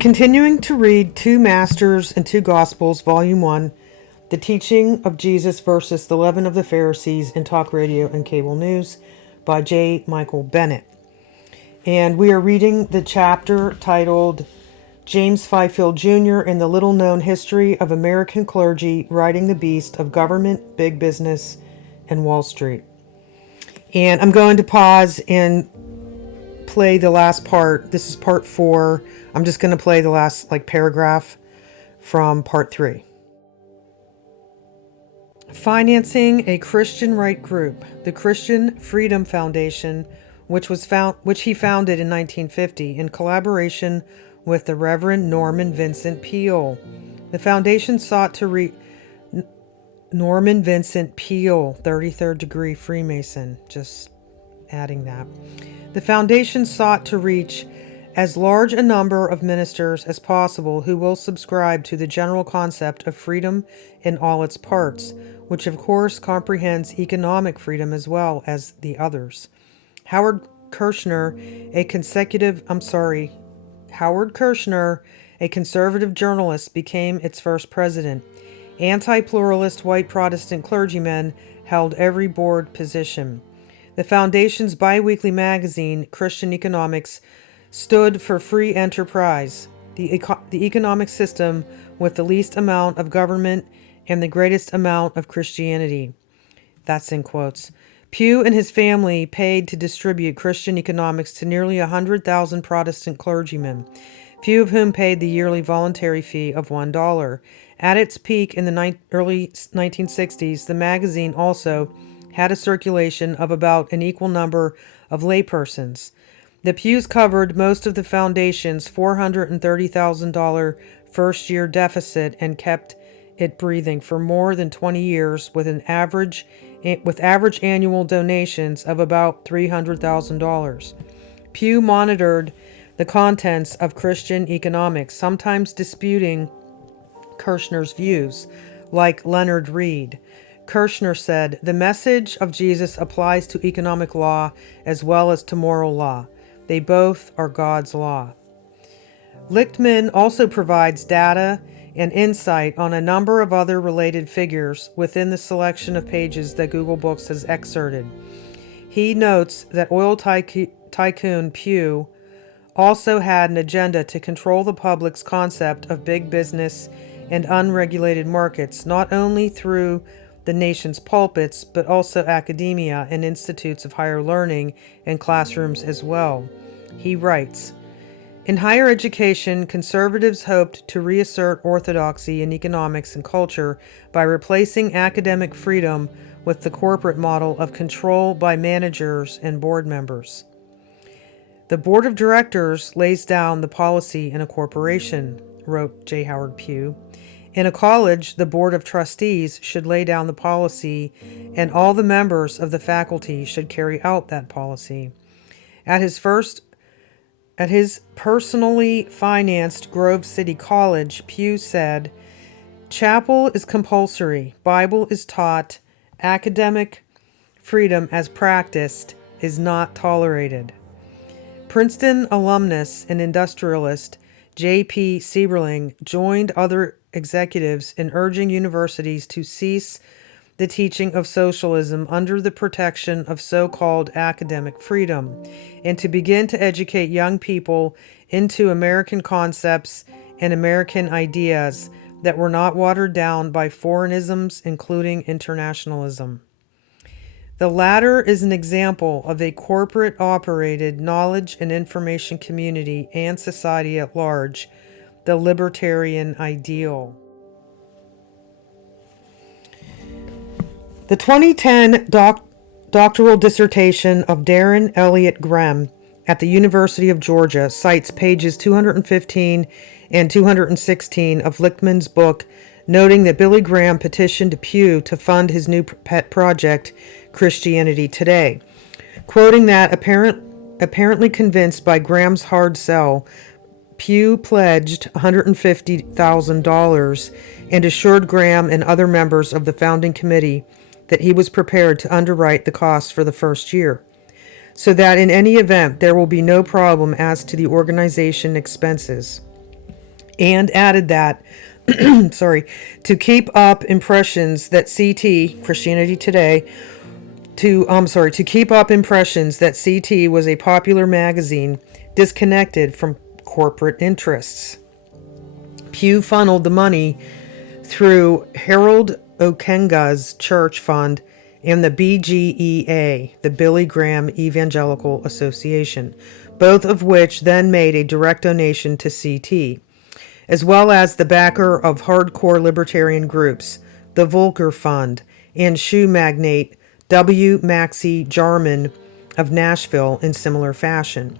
Continuing to read Two Masters and Two Gospels, Volume 1, The Teaching of Jesus versus the Leaven of the Pharisees in Talk Radio and Cable News by J. Michael Bennett. And we are reading the chapter titled James Fifield Jr. in the Little-Known History of American Clergy Riding the Beast of Government, Big Business, and Wall Street. And I'm going to pause and play the last part. This is part 4. I'm just going to play the last paragraph from part 3. Financing a Christian right group, the Christian Freedom Foundation, which he founded in 1950 in collaboration with the Reverend Norman Vincent Peale. The foundation sought to reach Norman Vincent Peale, 33rd degree Freemason, just adding that. The foundation sought to reach as large a number of ministers as possible who will subscribe to the general concept of freedom in all its parts, which of course comprehends economic freedom as well as the others. Howard Kirshner, a conservative journalist, became its first president. Anti-pluralist white Protestant clergymen held every board position. The foundation's bi-weekly magazine, Christian Economics, stood for free enterprise, the economic system with the least amount of government and the greatest amount of Christianity. That's in quotes. Pew and his family paid to distribute Christian economics to nearly 100,000 Protestant clergymen, few of whom paid the yearly voluntary fee of $1. At its peak in the early 1960s, the magazine also had a circulation of about an equal number of laypersons. The pews covered most of the foundation's $430,000 first-year deficit and kept it breathing for more than 20 years with average annual donations of about $300,000. Pew monitored the contents of Christian economics, sometimes disputing Kirshner's views, like Leonard Read. Kirshner said, "The message of Jesus applies to economic law as well as to moral law. They both are God's law." Lichtman also provides data and insight on a number of other related figures within the selection of pages that Google Books has excerpted. He notes that oil tycoon Pew also had an agenda to control the public's concept of big business and unregulated markets, not only through the nation's pulpits, but also academia and institutes of higher learning and classrooms as well. He writes, "In higher education, conservatives hoped to reassert orthodoxy in economics and culture by replacing academic freedom with the corporate model of control by managers and board members. The board of directors lays down the policy in a corporation," wrote J. Howard Pew. "In a college, the board of trustees should lay down the policy, and all the members of the faculty should carry out that policy." At his personally financed Grove City College, Pew said, "Chapel is compulsory, Bible is taught, academic freedom as practiced is not tolerated." Princeton alumnus and industrialist J.P. Sieberling joined other executives in urging universities to cease the teaching of socialism under the protection of so-called academic freedom, and to begin to educate young people into American concepts and American ideas that were not watered down by foreignisms, including internationalism. The latter is an example of a corporate-operated knowledge and information community and society at large, the libertarian ideal. The 2010 doctoral dissertation of Darren Elliott Graham at the University of Georgia cites pages 215 and 216 of Lichtman's book, noting that Billy Graham petitioned Pew to fund his new pet project, Christianity Today. Quoting that, apparently convinced by Graham's hard sell, Pew pledged $150,000 and assured Graham and other members of the founding committee that he was prepared to underwrite the costs for the first year, so that in any event there will be no problem as to the organization expenses. And added that, to keep up impressions that Christianity Today, to keep up impressions that CT was a popular magazine disconnected from corporate interests. Pew funneled the money through Harold Okenga's church fund and the BGEA, the Billy Graham Evangelical Association, both of which then made a direct donation to CT, as well as the backer of hardcore libertarian groups, the Volcker Fund, and shoe magnate W. Maxey Jarman of Nashville in similar fashion.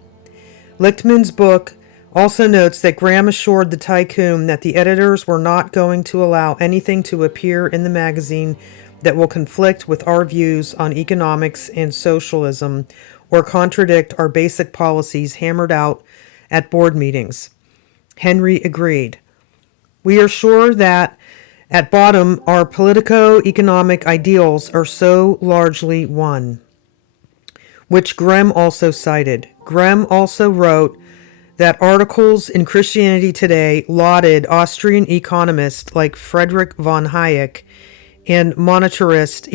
Lichtman's book also notes that Graham assured the tycoon that the editors were not going to allow anything to appear in the magazine that will conflict with our views on economics and socialism or contradict our basic policies hammered out at board meetings. Henry agreed. We are sure that at bottom our politico-economic ideals are so largely one, which Graham also cited. Graham also wrote that articles in Christianity Today lauded Austrian economists like Friedrich von Hayek and monetarist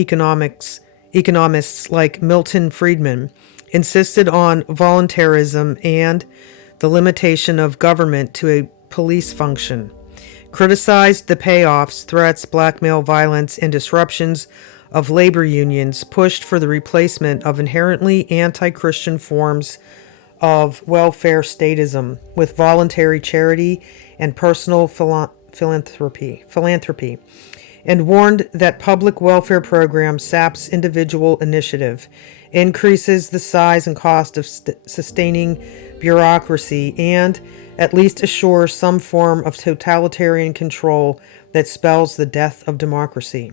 economists like Milton Friedman, insisted on voluntarism and the limitation of government to a police function, criticized the payoffs, threats, blackmail, violence, and disruptions of labor unions, pushed for the replacement of inherently anti-Christian forms of welfare statism with voluntary charity and personal philanthropy, and warned that public welfare program saps individual initiative, increases the size and cost of sustaining bureaucracy, and at least assures some form of totalitarian control that spells the death of democracy.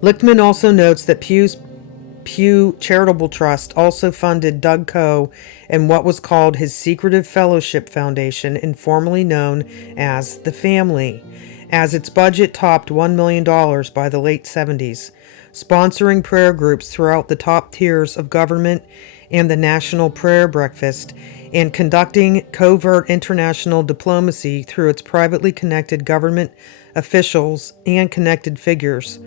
Lichtman also notes that Pew Charitable Trust also funded Doug Coe and what was called his Secretive Fellowship Foundation, informally known as The Family, as its budget topped $1 million by the late 70s, sponsoring prayer groups throughout the top tiers of government and the National Prayer Breakfast, and conducting covert international diplomacy through its privately connected government officials and connected figures,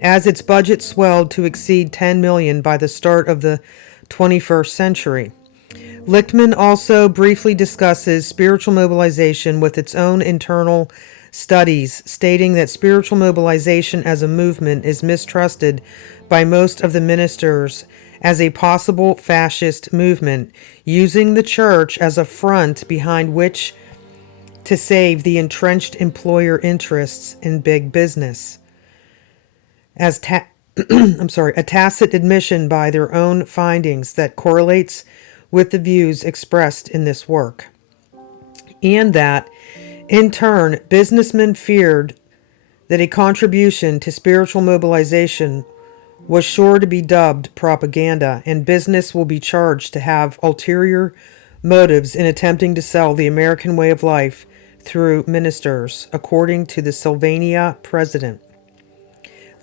as its budget swelled to exceed $10 million by the start of the 21st century. Lichtman also briefly discusses spiritual mobilization with its own internal studies, stating that spiritual mobilization as a movement is mistrusted by most of the ministers as a possible fascist movement, using the church as a front behind which to save the entrenched employer interests in big business. As a tacit admission by their own findings that correlates with the views expressed in this work. And that, in turn, businessmen feared that a contribution to spiritual mobilization was sure to be dubbed propaganda, and business will be charged to have ulterior motives in attempting to sell the American way of life through ministers, according to the Sylvania president.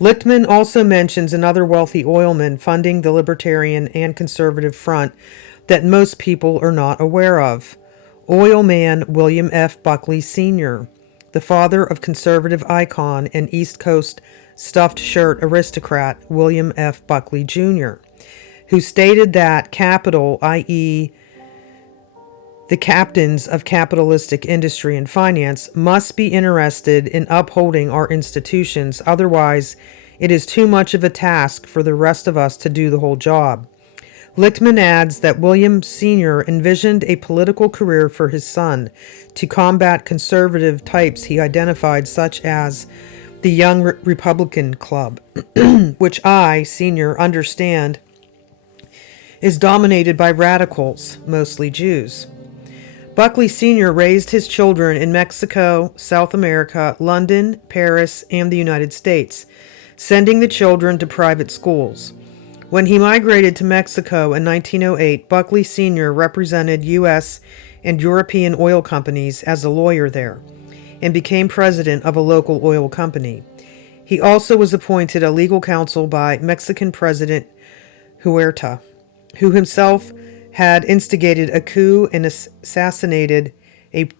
Lichtman also mentions another wealthy oilman funding the Libertarian and Conservative Front that most people are not aware of. Oilman William F. Buckley Sr., the father of conservative icon and East Coast stuffed shirt aristocrat William F. Buckley Jr., who stated that capital, i.e., the captains of capitalistic industry and finance, must be interested in upholding our institutions, otherwise it is too much of a task for the rest of us to do the whole job. Lichtman adds that William Sr. envisioned a political career for his son to combat conservative types he identified, such as the Young Republican Club, which I, Sr., understand is dominated by radicals, mostly Jews. Buckley Sr. raised his children in Mexico, South America, London, Paris, and the United States, sending the children to private schools. When he migrated to Mexico in 1908, Buckley Sr. represented U.S. and European oil companies as a lawyer there and became president of a local oil company. He also was appointed a legal counsel by Mexican President Huerta, who himself had instigated a coup and assassinated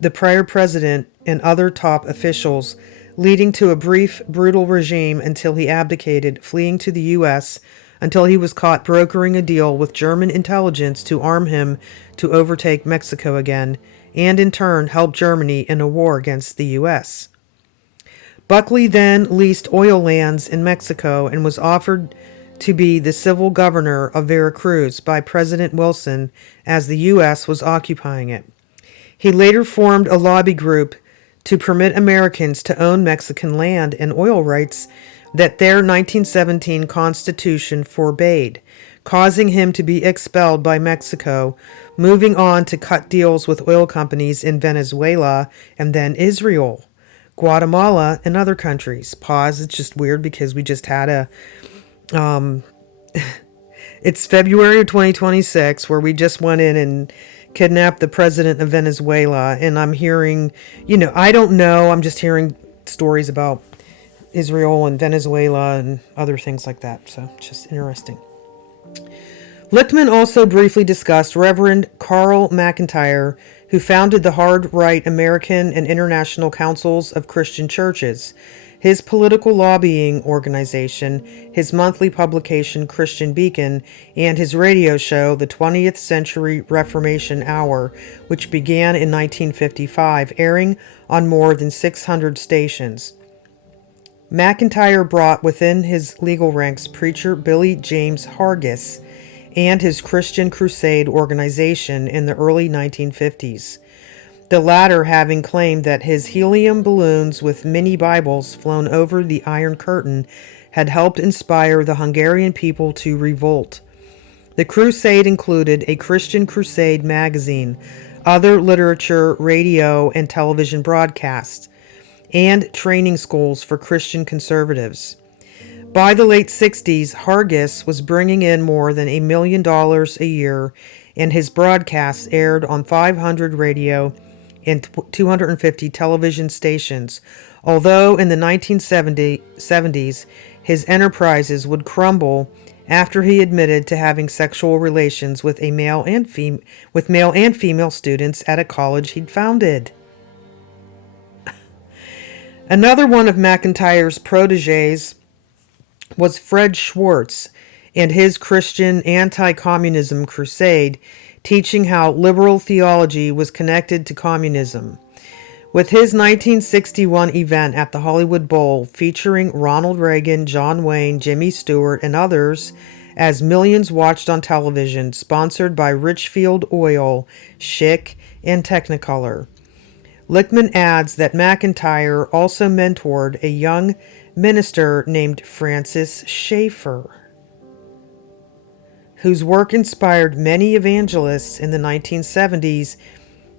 the prior president and other top officials, leading to a brief, brutal regime until he abdicated, fleeing to the U.S. until he was caught brokering a deal with German intelligence to arm him to overtake Mexico again, and in turn help Germany in a war against the U.S. Buckley then leased oil lands in Mexico and was offered to be the civil governor of Veracruz by President Wilson as the U.S. was occupying it. He later formed a lobby group to permit Americans to own Mexican land and oil rights that their 1917 Constitution forbade, causing him to be expelled by Mexico, moving on to cut deals with oil companies in Venezuela and then Israel, Guatemala, and other countries. Pause. It's just weird because we just had it's February of 2026 where we just went in and kidnapped the president of Venezuela, and I'm hearing, I don't know, I'm just hearing stories about Israel and Venezuela and other things like that, so it's just interesting. Lichtman also briefly discussed Reverend Carl McIntyre, who founded the hard-right American and International Councils of Christian Churches, his political lobbying organization, his monthly publication Christian Beacon, and his radio show, the 20th Century Reformation Hour, which began in 1955, airing on more than 600 stations. McIntyre brought within his legal ranks preacher Billy James Hargis and his Christian Crusade organization in the early 1950s. The latter having claimed that his helium balloons with mini Bibles flown over the Iron Curtain had helped inspire the Hungarian people to revolt. The crusade included a Christian Crusade magazine, other literature, radio, and television broadcasts, and training schools for Christian conservatives. By the late 60s, Hargis was bringing in more than $1 million a year, and his broadcasts aired on 500 radio and 250 television stations, although in the 1970s, his enterprises would crumble after he admitted to having sexual relations with male and female students at a college he'd founded. Another one of McIntyre's proteges was Fred Schwartz and his Christian anti-communism crusade, teaching how liberal theology was connected to communism. With his 1961 event at the Hollywood Bowl featuring Ronald Reagan, John Wayne, Jimmy Stewart, and others, as millions watched on television, sponsored by Richfield Oil, Schick, and Technicolor. Lichtman adds that McIntyre also mentored a young minister named Francis Schaeffer, whose work inspired many evangelists in the 1970s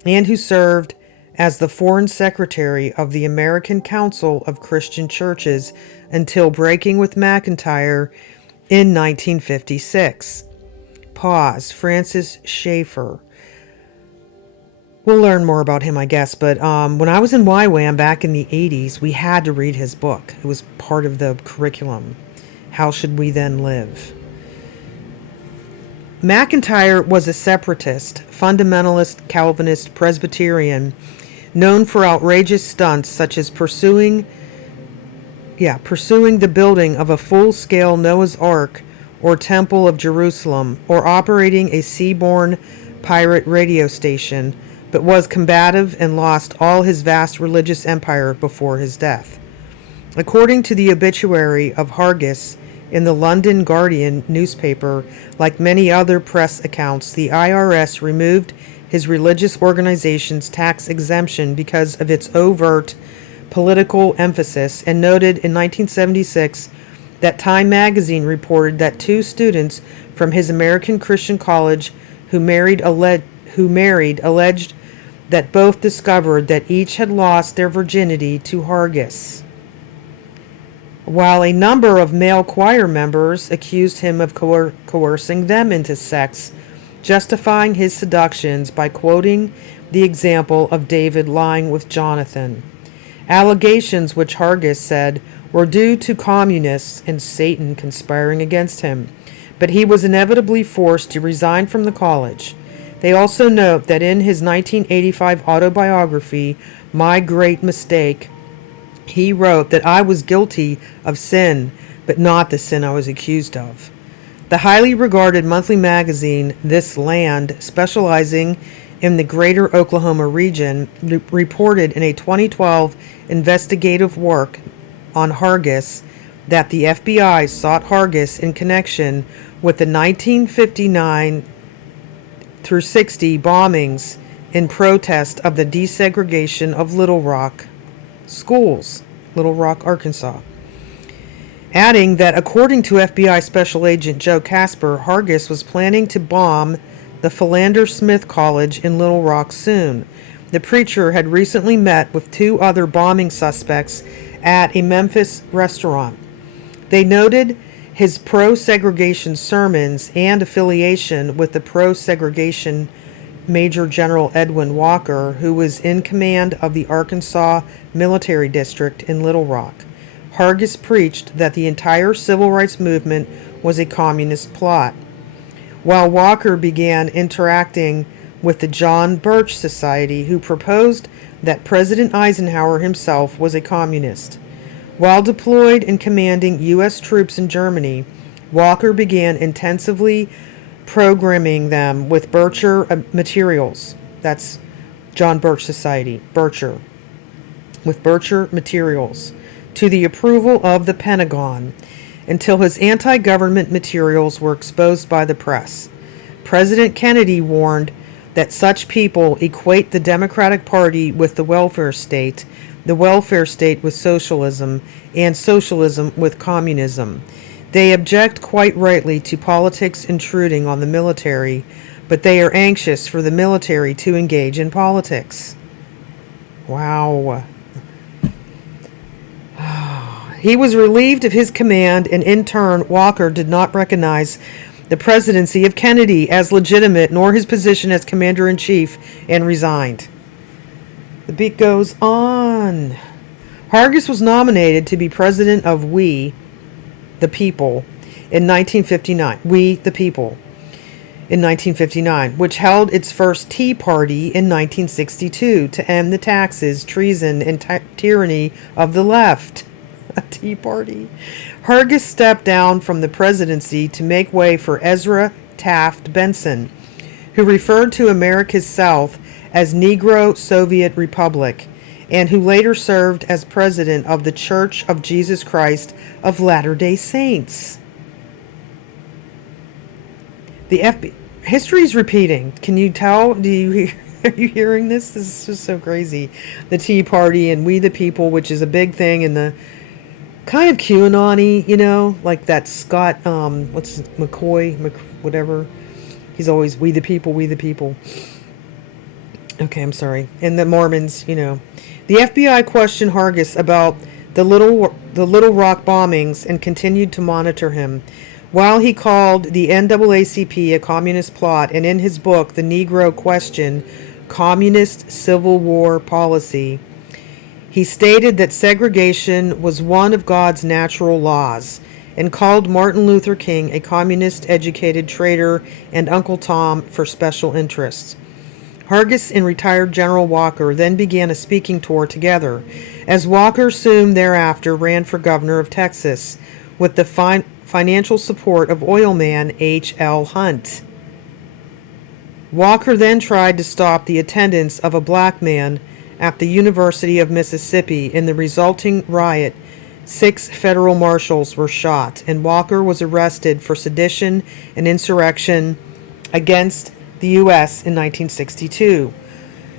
and who served as the Foreign Secretary of the American Council of Christian Churches until breaking with McIntyre in 1956. Pause. Francis Schaeffer. We'll learn more about him, I guess, but when I was in YWAM back in the 80s, we had to read his book. It was part of the curriculum. How Should We Then Live? McIntyre was a separatist, fundamentalist, Calvinist, Presbyterian, known for outrageous stunts such as pursuing the building of a full-scale Noah's Ark or Temple of Jerusalem, or operating a seaborne pirate radio station, but was combative and lost all his vast religious empire before his death. According to the obituary of Hargis in the London Guardian newspaper, like many other press accounts, the IRS removed his religious organization's tax exemption because of its overt political emphasis, and noted in 1976 that Time magazine reported that 2 students from his American Christian college who married alleged that both discovered that each had lost their virginity to Hargis, while a number of male choir members accused him of coercing them into sex, justifying his seductions by quoting the example of David lying with Jonathan. Allegations which Hargis said were due to communists and Satan conspiring against him, but he was inevitably forced to resign from the college. They also note that in his 1985 autobiography, My Great Mistake, he wrote that I was guilty of sin, but not the sin I was accused of. The highly regarded monthly magazine This Land, specializing in the greater Oklahoma region, reported in a 2012 investigative work on Hargis that the FBI sought Hargis in connection with the 1959 through 60 bombings in protest of the desegregation of Little Rock schools, Little Rock, Arkansas. Adding that according to FBI Special Agent Joe Casper, Hargis was planning to bomb the Philander Smith College in Little Rock soon. The preacher had recently met with two other bombing suspects at a Memphis restaurant. They noted his pro-segregation sermons and affiliation with the pro-segregation Major General Edwin Walker, who was in command of the Arkansas Military District in Little Rock. Hargis preached that the entire civil rights movement was a communist plot, while Walker began interacting with the John Birch Society, who proposed that President Eisenhower himself was a communist. While deployed and commanding U.S. troops in Germany, Walker began intensively programming them with Bircher materials. That's John Birch Society, Bircher. With Bircher materials to the approval of the Pentagon until his anti-government materials were exposed by the press. President Kennedy warned that such people equate the Democratic Party with the welfare state with socialism, and socialism with communism. They object quite rightly to politics intruding on the military, but they are anxious for the military to engage in politics. Wow. He was relieved of his command, and in turn, Walker did not recognize the presidency of Kennedy as legitimate, nor his position as commander-in-chief, and resigned. The beat goes on. Hargis was nominated to be president of We, the People, in 1959. We, the People, in 1959, which held its first Tea Party in 1962 to end the taxes, treason, and tyranny of the left. A Tea Party. Hargis stepped down from the presidency to make way for Ezra Taft Benson, who referred to America's South as Negro Soviet Republic, and who later served as president of the Church of Jesus Christ of Latter-day Saints. History's repeating. Can you tell? Are you hearing this? This is just so crazy. The Tea Party and We the People, which is a big thing in the kind of QAnon-y, like that Scott, whatever. He's always We the People, We the People. Okay, I'm sorry. And the Mormons, The FBI questioned Hargis about the Little Rock bombings and continued to monitor him. While he called the NAACP a communist plot, and in his book, The Negro Question, Communist Civil War Policy, he stated that segregation was one of God's natural laws, and called Martin Luther King a communist-educated traitor and Uncle Tom for special interests. Hargis and retired General Walker then began a speaking tour together, as Walker soon thereafter ran for governor of Texas with the financial support of oilman H.L. Hunt. Walker then tried to stop the attendance of a black man at the University of Mississippi. In the resulting riot, 6 federal marshals were shot, and Walker was arrested for sedition and insurrection against the U.S. in 1962.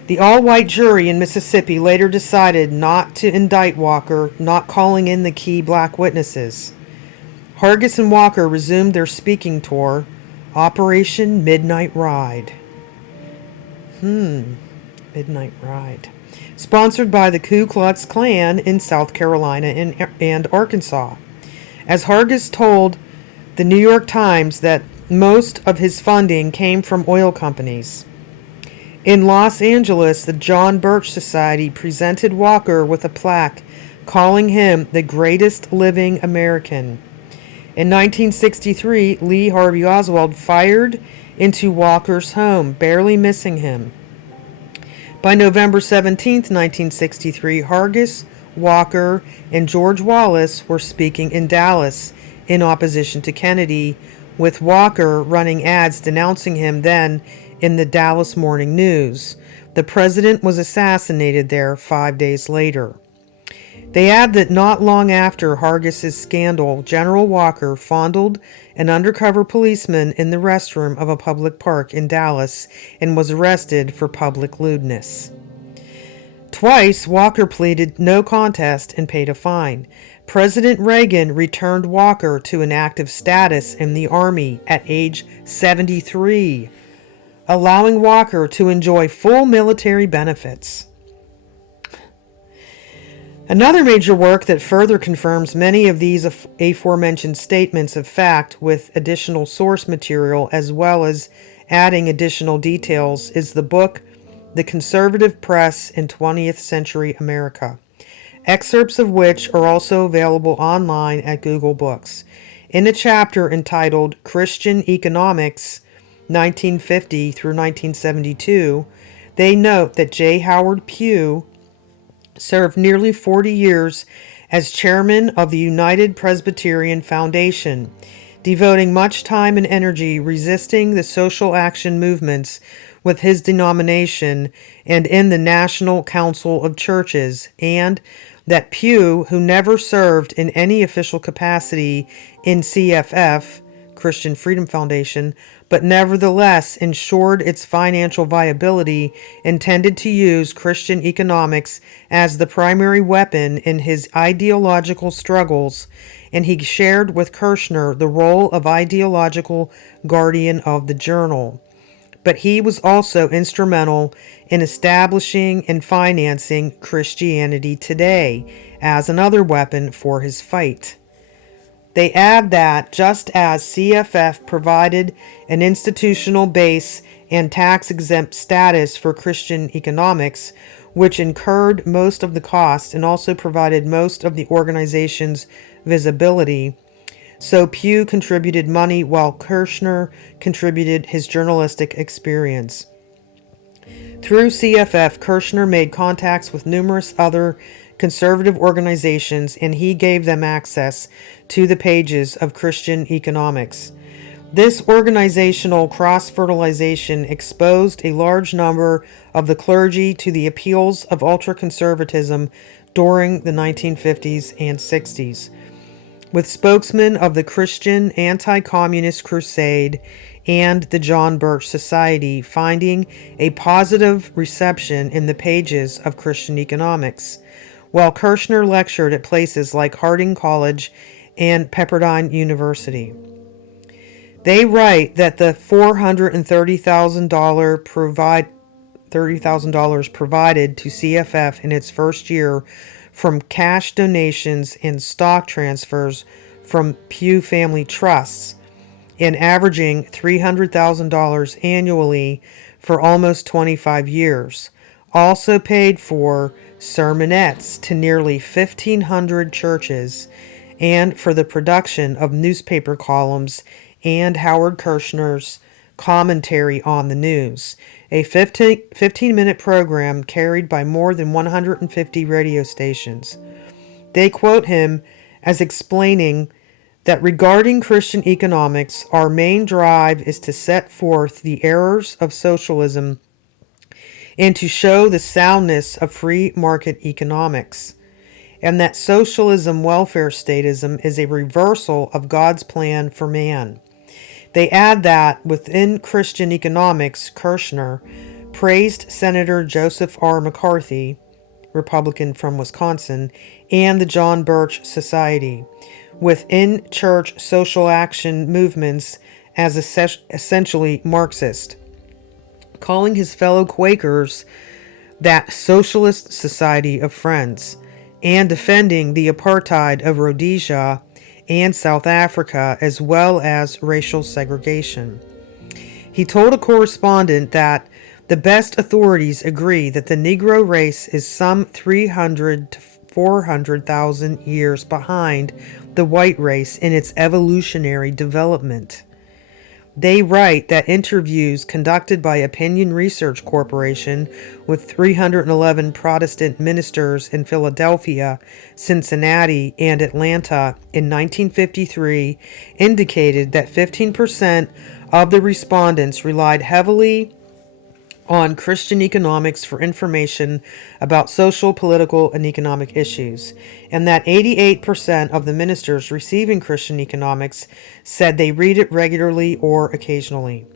The all-white jury in Mississippi later decided not to indict Walker, not calling in the key black witnesses. Hargis and Walker resumed their speaking tour, Operation Midnight Ride. Midnight Ride. Sponsored by the Ku Klux Klan in South Carolina and Arkansas. As Hargis told the New York Times that most of his funding came from oil companies. In Los Angeles, the John Birch Society presented Walker with a plaque calling him the greatest living American. In 1963, Lee Harvey Oswald fired into Walker's home, barely missing him. By November 17, 1963, Hargis, Walker, and George Wallace were speaking in Dallas in opposition to Kennedy, with Walker running ads denouncing him then in the Dallas Morning News. The president was assassinated there 5 days later. They add that not long after Hargis's scandal, General Walker fondled an undercover policeman in the restroom of a public park in Dallas and was arrested for public lewdness. Twice, Walker pleaded no contest and paid a fine. President Reagan returned Walker to an active status in the Army at age 73, allowing Walker to enjoy full military benefits. Another major work that further confirms many of these aforementioned statements of fact with additional source material as well as adding additional details is the book The Conservative Press in 20th Century America, excerpts of which are also available online at Google Books. In a chapter entitled Christian Economics 1950 through 1972, they note that J. Howard Pugh served nearly 40 years as chairman of the United Presbyterian Foundation, devoting much time and energy resisting the social action movements with his denomination and in the National Council of Churches, and that Pugh, who never served in any official capacity in CFF, Christian Freedom Foundation, but nevertheless ensured its financial viability, intended to use Christian economics as the primary weapon in his ideological struggles, and he shared with Kirshner the role of ideological guardian of the journal. But he was also instrumental in establishing and financing Christianity Today as another weapon for his fight. They add that just as CFF provided an institutional base and tax-exempt status for Christian economics, which incurred most of the cost and also provided most of the organization's visibility, so Pugh contributed money while Kirshner contributed his journalistic experience. Through CFF, Kirshner made contacts with numerous other conservative organizations, and he gave them access to the pages of Christian economics. This organizational cross-fertilization exposed a large number of the clergy to the appeals of ultra-conservatism during the 1950s and 60s. With spokesmen of the Christian Anti-Communist Crusade and the John Birch Society finding a positive reception in the pages of Christian economics, while Kirshner lectured at places like Harding College and Pepperdine University. They write that the $430,000 provided to CFF in its first year from cash donations and stock transfers from Pugh family trusts, and averaging $300,000 annually for almost 25 years, also paid for sermonettes to nearly 1,500 churches and for the production of newspaper columns and Howard Kirshner's commentary on the news, a 15-minute program carried by more than 150 radio stations. They quote him as explaining that regarding Christian economics, our main drive is to set forth the errors of socialism and to show the soundness of free market economics, and that socialism welfare statism is a reversal of God's plan for man. They add that within Christian economics, Kirshner praised Senator Joseph R. McCarthy, Republican from Wisconsin, and the John Birch Society, within church social action movements as essentially Marxist, calling his fellow Quakers that Socialist Society of Friends, and defending the apartheid of Rhodesia and South Africa, as well as racial segregation. He told a correspondent that the best authorities agree that the Negro race is some 300 to 400,000 years behind the white race in its evolutionary development. They write that interviews conducted by Opinion Research Corporation with 311 Protestant ministers in Philadelphia, Cincinnati, and Atlanta in 1953 indicated that 15% of the respondents relied heavily on Christian economics for information about social, political, and economic issues, and that 88% of the ministers receiving Christian economics said they read it regularly or occasionally.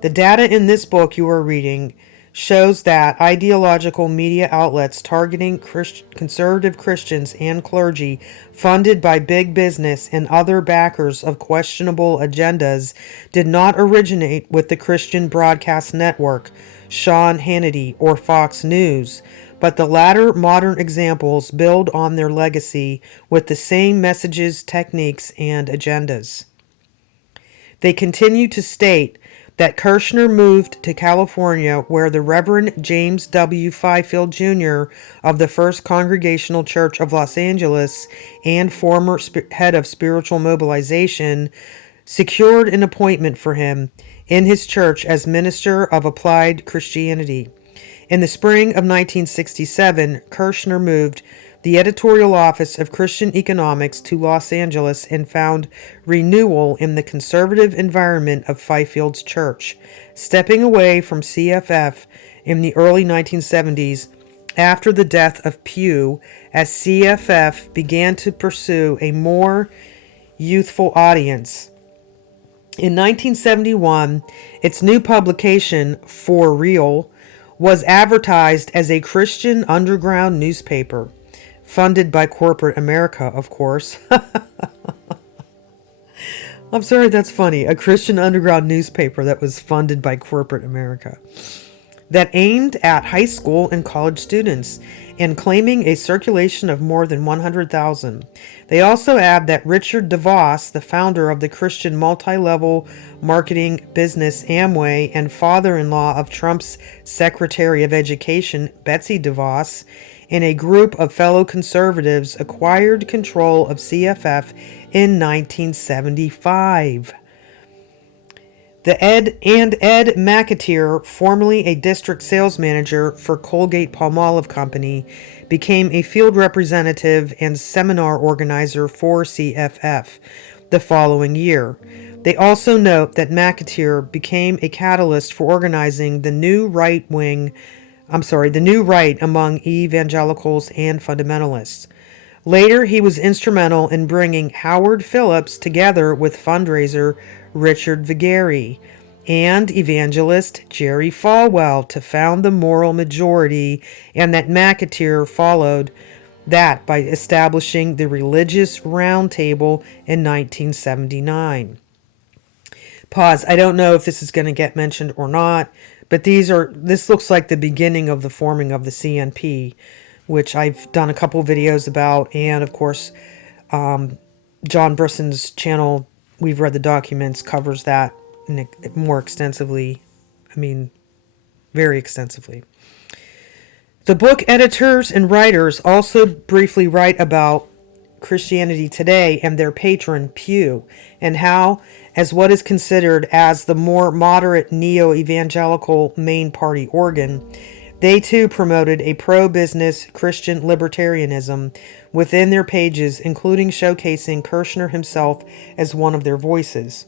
The data in this book you are reading shows that ideological media outlets targeting conservative Christians and clergy funded by big business and other backers of questionable agendas did not originate with the Christian Broadcast Network, Sean Hannity, or Fox News, but the latter modern examples build on their legacy with the same messages, techniques, and agendas. They continue to state that Kirshner moved to California, where the Reverend James W. Fifield Jr. of the First Congregational Church of Los Angeles and former head of spiritual mobilization secured an appointment for him in his church as minister of applied Christianity. In the spring of 1967, Kirshner moved the editorial office of Christian Economics to Los Angeles and found renewal in the conservative environment of Fifield's church, stepping away from CFF in the early 1970s after the death of Pew, as CFF began to pursue a more youthful audience. In 1971, its new publication, For Real, was advertised as a Christian underground newspaper, funded by corporate America, of course. I'm sorry, that's funny. A Christian underground newspaper that was funded by corporate America, that aimed at high school and college students and claiming a circulation of more than 100,000. They also add that Richard DeVos, the founder of the Christian multi-level marketing business Amway and father-in-law of Trump's Secretary of Education, Betsy DeVos, and a group of fellow conservatives acquired control of CFF in 1975. Ed McAteer, formerly a district sales manager for Colgate-Palmolive Company, became a field representative and seminar organizer for CFF the following year. They also note that McAteer became a catalyst for organizing the new right among evangelicals and fundamentalists. Later, he was instrumental in bringing Howard Phillips together with fundraiser Richard Viguerie and evangelist Jerry Falwell to found the Moral Majority, and that McAteer followed that by establishing the Religious Roundtable in 1979. Pause. I don't know if this is going to get mentioned or not, but this looks like the beginning of the forming of the CNP, which I've done a couple videos about, and of course, John Brisson's channel, We've Read the Documents, covers that more extensively. Very extensively. The book editors and writers also briefly write about Christianity Today and their patron, Pew, and how, as what is considered as the more moderate neo-evangelical main party organ, they too promoted a pro-business Christian libertarianism within their pages, including showcasing Kirshner himself as one of their voices.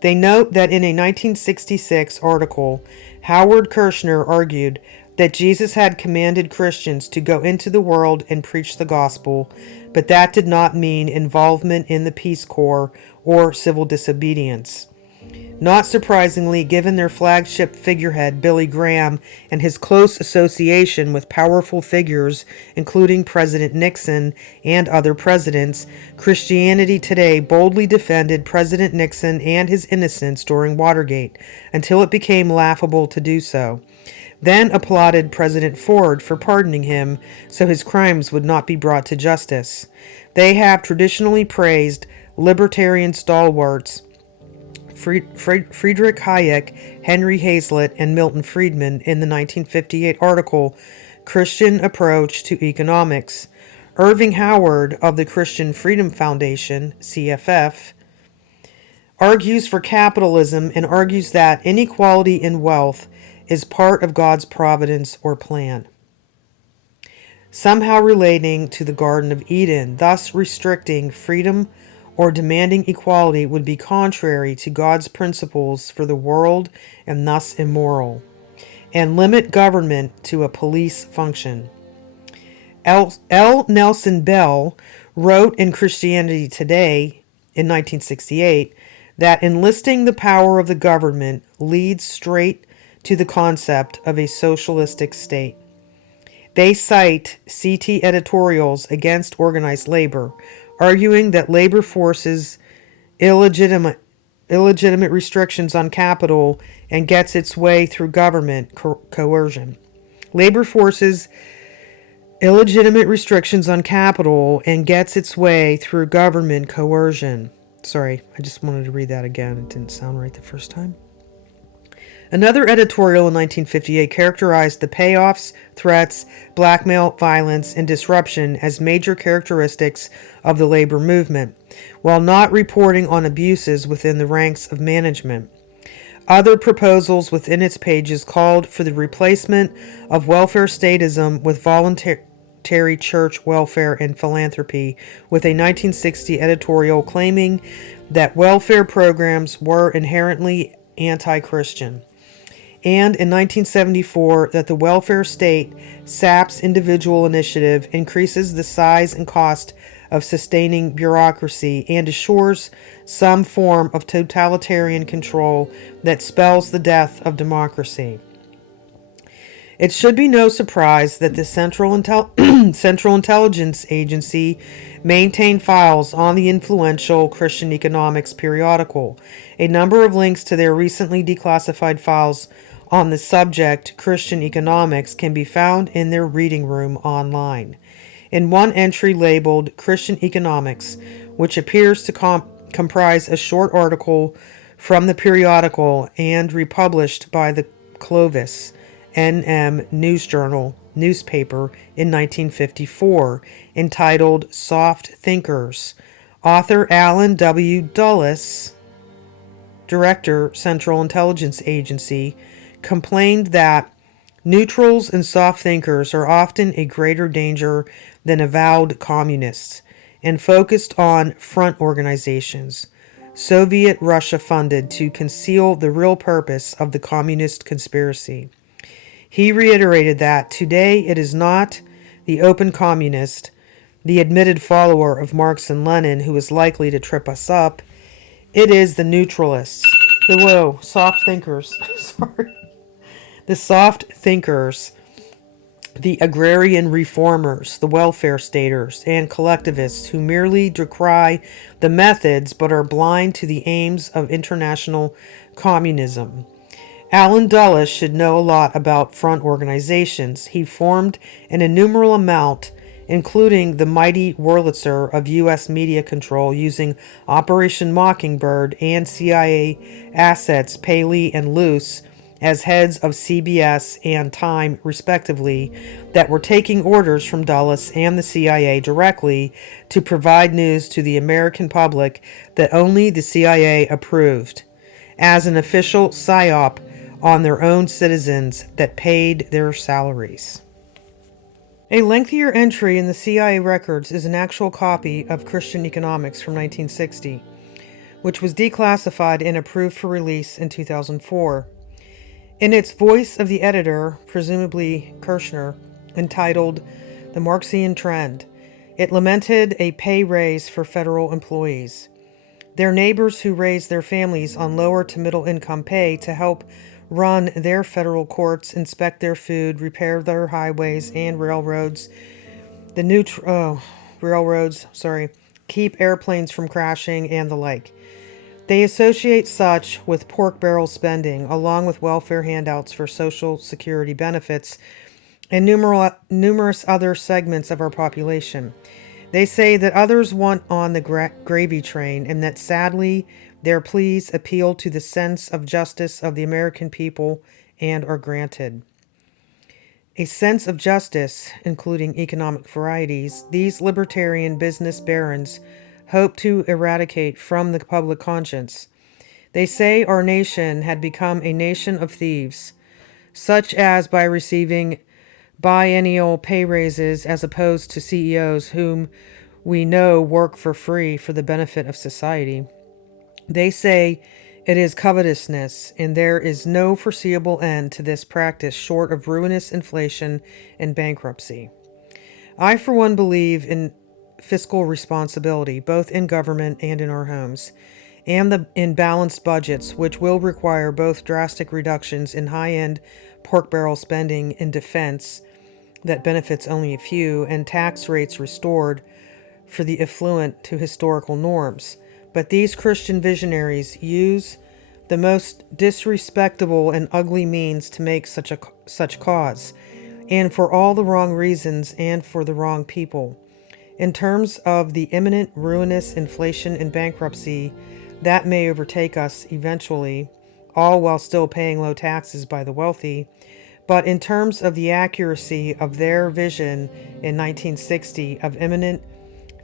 They note that in a 1966 article, Howard Kirshner argued that Jesus had commanded Christians to go into the world and preach the gospel, but that did not mean involvement in the Peace Corps or civil disobedience. Not surprisingly, given their flagship figurehead, Billy Graham, and his close association with powerful figures, including President Nixon and other presidents, Christianity Today boldly defended President Nixon and his innocence during Watergate, until it became laughable to do so. then applauded President Ford for pardoning him so his crimes would not be brought to justice. They have traditionally praised libertarian stalwarts Friedrich Hayek, Henry Hazlitt, and Milton Friedman in the 1958 article Christian Approach to Economics. Irving Howard of the Christian Freedom Foundation, CFF, argues for capitalism and argues that inequality in wealth is part of God's providence or plan, somehow relating to the Garden of Eden. Thus, restricting freedom or demanding equality would be contrary to God's principles for the world and thus immoral, and limit government to a police function. L. Nelson Bell wrote in Christianity Today in 1968 that enlisting the power of the government leads straight to the concept of a socialistic state. They cite CT editorials against organized labor, arguing that labor forces illegitimate restrictions on capital and gets its way through government coercion. Labor forces illegitimate restrictions on capital and gets its way through government coercion. Sorry, I just wanted to read that again. It didn't sound right the first time. Another editorial in 1958 characterized the payoffs, threats, blackmail, violence, and disruption as major characteristics of the labor movement, while not reporting on abuses within the ranks of management. Other proposals within its pages called for the replacement of welfare statism with voluntary church welfare and philanthropy, with a 1960 editorial claiming that welfare programs were inherently anti-Christian, and in 1974 that the welfare state saps individual initiative, increases the size and cost of sustaining bureaucracy, and assures some form of totalitarian control that spells the death of democracy. It should be no surprise that the Central Intelligence Agency maintained files on the influential Christian Economics periodical. A number of links to their recently declassified files on the subject, Christian Economics, can be found in their reading room online. In one entry labeled Christian Economics, which appears to comprise a short article from the periodical and republished by the Clovis N.M. News Journal newspaper in 1954, entitled Soft Thinkers, author Alan W. Dulles, Director, Central Intelligence Agency, complained that neutrals and soft thinkers are often a greater danger than avowed communists, and focused on front organizations, Soviet Russia funded to conceal the real purpose of the communist conspiracy. He reiterated that today it is not the open communist, the admitted follower of Marx and Lenin, who is likely to trip us up. It is the neutralists, the soft thinkers, the soft thinkers, the agrarian reformers, the welfare staters, and collectivists who merely decry the methods but are blind to the aims of international communism. Alan Dulles should know a lot about front organizations. He formed an innumerable amount, including the mighty Wurlitzer of U.S. media control using Operation Mockingbird and CIA assets Paley and Luce as heads of CBS and Time, respectively, that were taking orders from Dulles and the CIA directly to provide news to the American public that only the CIA approved, as an official psyop on their own citizens that paid their salaries. A lengthier entry in the CIA records is an actual copy of Christian Economics from 1960, which was declassified and approved for release in 2004. In its voice of the editor, presumably Kirshner, entitled The Marxian Trend, it lamented a pay raise for federal employees, their neighbors who raised their families on lower to middle income pay to help run their federal courts, inspect their food, repair their highways and railroads, keep airplanes from crashing, and the like. They associate such with pork barrel spending, along with welfare handouts for Social Security benefits and numerous other segments of our population. They say that others want on the gravy train, and that sadly their pleas appeal to the sense of justice of the American people and are granted. A sense of justice, including economic varieties, these libertarian business barons hope to eradicate from the public conscience. They say our nation had become a nation of thieves, such as by receiving biennial pay raises as opposed to CEOs whom we know work for free for the benefit of society. They say it is covetousness, and there is no foreseeable end to this practice short of ruinous inflation and bankruptcy. I, for one, believe in fiscal responsibility, both in government and in our homes, and in balanced budgets, which will require both drastic reductions in high-end pork barrel spending in defense that benefits only a few, and tax rates restored for the affluent to historical norms. But these Christian visionaries use the most disrespectable and ugly means to make such cause, and for all the wrong reasons and for the wrong people. In terms of the imminent ruinous inflation and bankruptcy that may overtake us eventually, all while still paying low taxes by the wealthy, but in terms of the accuracy of their vision in 1960 of imminent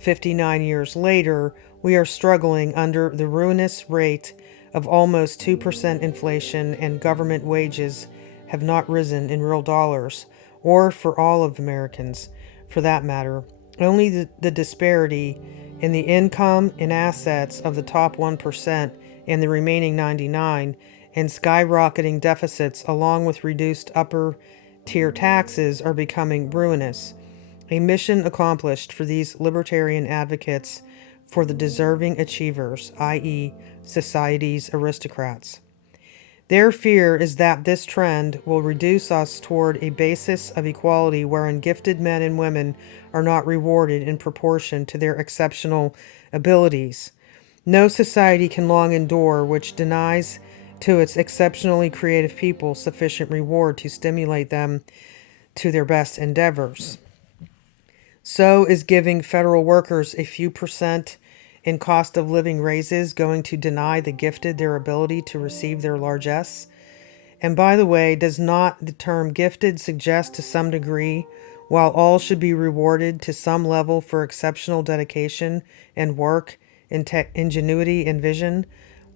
59 years later, we are struggling under the ruinous rate of almost 2% inflation, and government wages have not risen in real dollars, or for all of Americans, for that matter. Only the disparity in the income and assets of the top 1% and the remaining 99, and skyrocketing deficits along with reduced upper tier taxes are becoming ruinous. A mission accomplished for these libertarian advocates for the deserving achievers, i.e., society's aristocrats. Their fear is that this trend will reduce us toward a basis of equality wherein gifted men and women are not rewarded in proportion to their exceptional abilities. No society can long endure which denies to its exceptionally creative people sufficient reward to stimulate them to their best endeavors. So is giving federal workers a few percent in cost of living raises going to deny the gifted their ability to receive their largesse? And by the way, does not the term gifted suggest to some degree, while all should be rewarded to some level for exceptional dedication and work, ingenuity and vision,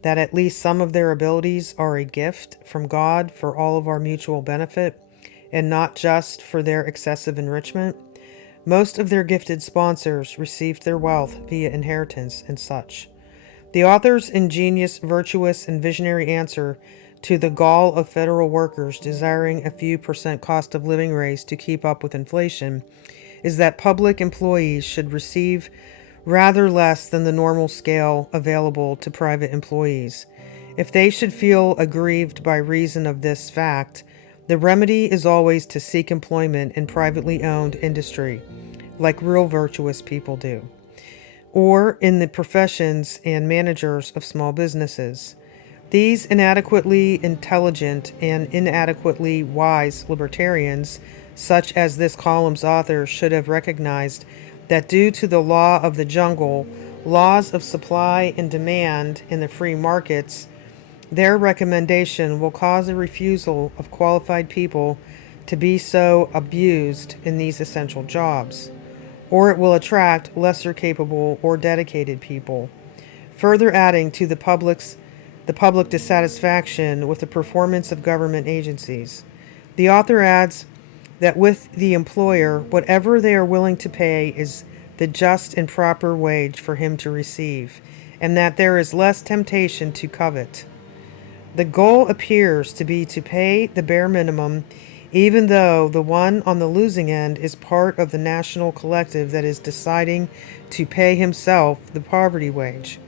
that at least some of their abilities are a gift from God for all of our mutual benefit, and not just for their excessive enrichment? Most of their gifted sponsors received their wealth via inheritance and such. The author's ingenious, virtuous, and visionary answer to the gall of federal workers desiring a few percent cost of living raise to keep up with inflation is that public employees should receive rather less than the normal scale available to private employees. If they should feel aggrieved by reason of this fact, the remedy is always to seek employment in privately owned industry, like real virtuous people do, or in the professions and managers of small businesses. These inadequately intelligent and inadequately wise libertarians, such as this column's author, should have recognized that due to the law of the jungle, laws of supply and demand in the free markets, their recommendation will cause a refusal of qualified people to be so abused in these essential jobs, or it will attract lesser capable or dedicated people, further adding to the public dissatisfaction with the performance of government agencies. The author adds that with the employer, whatever they are willing to pay is the just and proper wage for him to receive, and that there is less temptation to covet. The goal appears to be to pay the bare minimum, even though the one on the losing end is part of the national collective that is deciding to pay himself the poverty wage.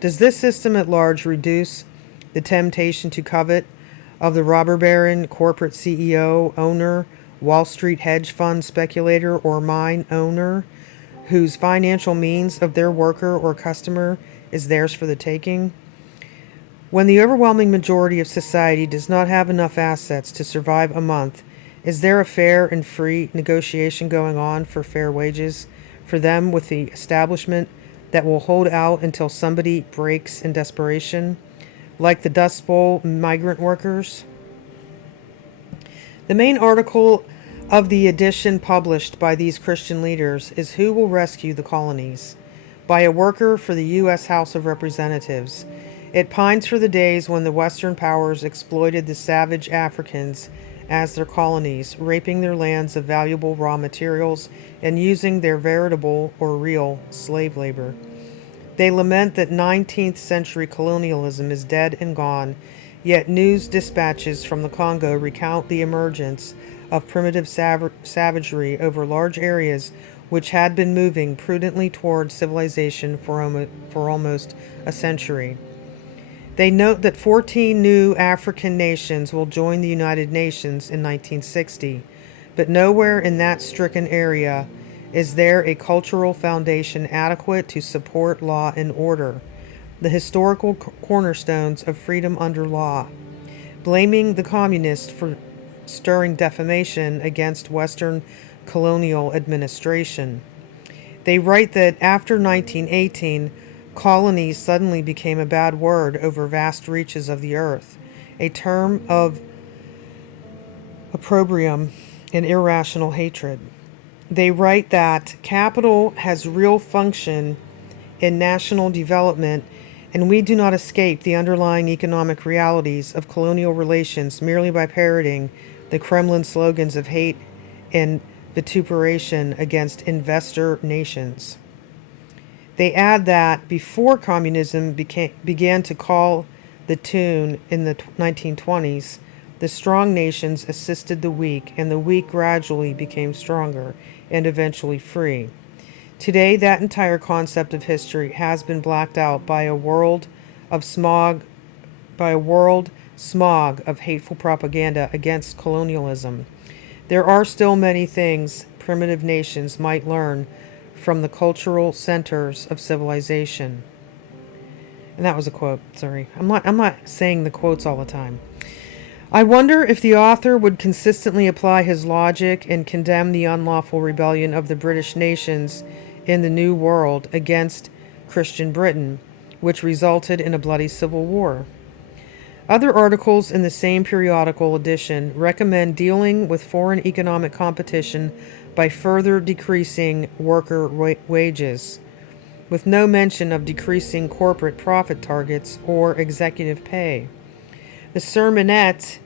Does this system at large reduce the temptation to covet of the robber baron, corporate CEO, owner, Wall Street hedge fund speculator, or mine owner, whose financial means of their worker or customer is theirs for the taking? When the overwhelming majority of society does not have enough assets to survive a month, is there a fair and free negotiation going on for fair wages for them with the establishment that will hold out until somebody breaks in desperation, like the Dust Bowl migrant workers? The main article of the edition published by these Christian leaders is Who Will Rescue the Colonies? By a worker for the U.S. House of Representatives. It pines for the days when the Western powers exploited the savage Africans as their colonies, raping their lands of valuable raw materials and using their veritable or real slave labor. They lament that 19th century colonialism is dead and gone, yet news dispatches from the Congo recount the emergence of primitive savagery over large areas which had been moving prudently toward civilization for almost a century. They note that 14 new African nations will join the United Nations in 1960, but nowhere in that stricken area is there a cultural foundation adequate to support law and order, the historical cornerstones of freedom under law. Blaming the communists for stirring defamation against Western colonial administration. They write that after 1918, colonies suddenly became a bad word over vast reaches of the earth, a term of opprobrium and irrational hatred. They write that capital has real function in national development, and we do not escape the underlying economic realities of colonial relations merely by parroting the Kremlin slogans of hate and vituperation against investor nations. They add that before communism began to call the tune in the 1920s, the strong nations assisted the weak, and the weak gradually became stronger and eventually free. Today, that entire concept of history has been blacked out by a world smog of hateful propaganda against colonialism. There are still many things primitive nations might learn from the cultural centers of civilization. And that was a quote. Sorry. I'm not saying the quotes all the time. I wonder if the author would consistently apply his logic and condemn the unlawful rebellion of the British nations in the New World against Christian Britain, which resulted in a bloody civil war. Other articles in the same periodical edition recommend dealing with foreign economic competition by further decreasing worker wages, with no mention of decreasing corporate profit targets or executive pay. The sermonette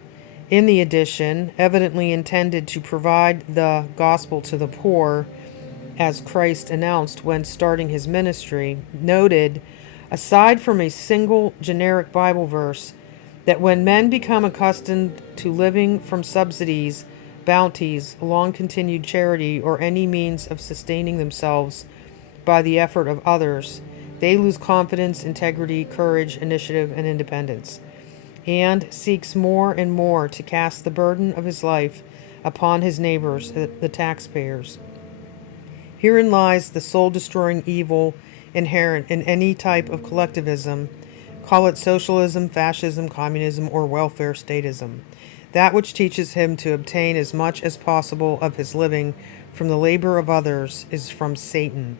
in the edition, evidently intended to provide the gospel to the poor, as Christ announced when starting his ministry, noted, aside from a single generic Bible verse, that when men become accustomed to living from subsidies, bounties, long-continued charity, or any means of sustaining themselves by the effort of others, they lose confidence, integrity, courage, initiative, and independence, and seeks more and more to cast the burden of his life upon his neighbors, the taxpayers. Herein lies the soul-destroying evil inherent in any type of collectivism, call it socialism, fascism, communism, or welfare statism. That which teaches him to obtain as much as possible of his living from the labor of others is from Satan.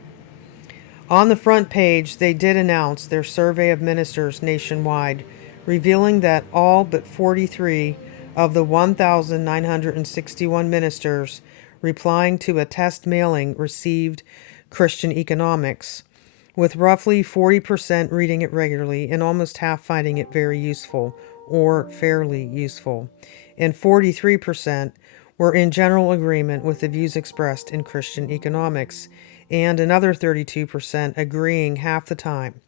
On the front page, they did announce their survey of ministers nationwide, revealing that all but 43 of the 1,961 ministers replying to a test mailing received Christian economics, with roughly 40% reading it regularly and almost half finding it very useful or fairly useful, and 43% were in general agreement with the views expressed in Christian economics, and another 32% agreeing half the time,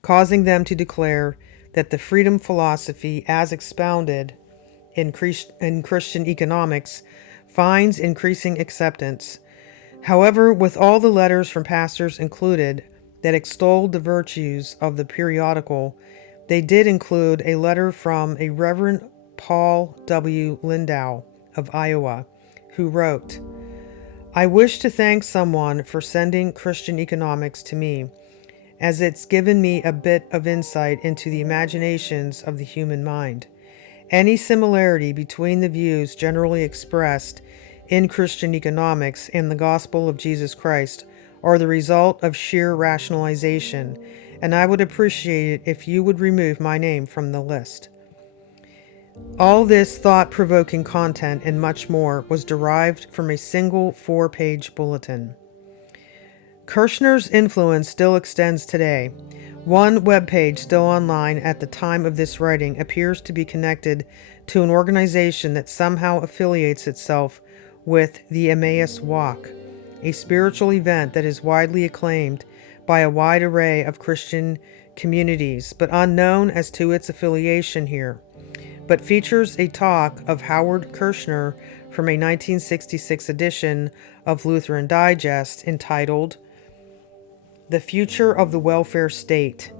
causing them to declare that the freedom philosophy as expounded in Christian economics finds increasing acceptance. However, with all the letters from pastors included that extolled the virtues of the periodical, they did include a letter from a Reverend Paul W. Lindau of Iowa, who wrote, "I wish to thank someone for sending Christian economics to me, as it's given me a bit of insight into the imaginations of the human mind. Any similarity between the views generally expressed in Christian economics and the gospel of Jesus Christ are the result of sheer rationalization, and I would appreciate it if you would remove my name from the list. All this thought-provoking content and much more was derived from a single 4-page bulletin. Kirshner's influence still extends today. One webpage still online at the time of this writing appears to be connected to an organization that somehow affiliates itself with the Emmaus Walk, a spiritual event that is widely acclaimed by a wide array of Christian communities, but unknown as to its affiliation here, but features a talk of Howard Kirshner from a 1966 edition of Lutheran Digest entitled The Future of the Welfare State.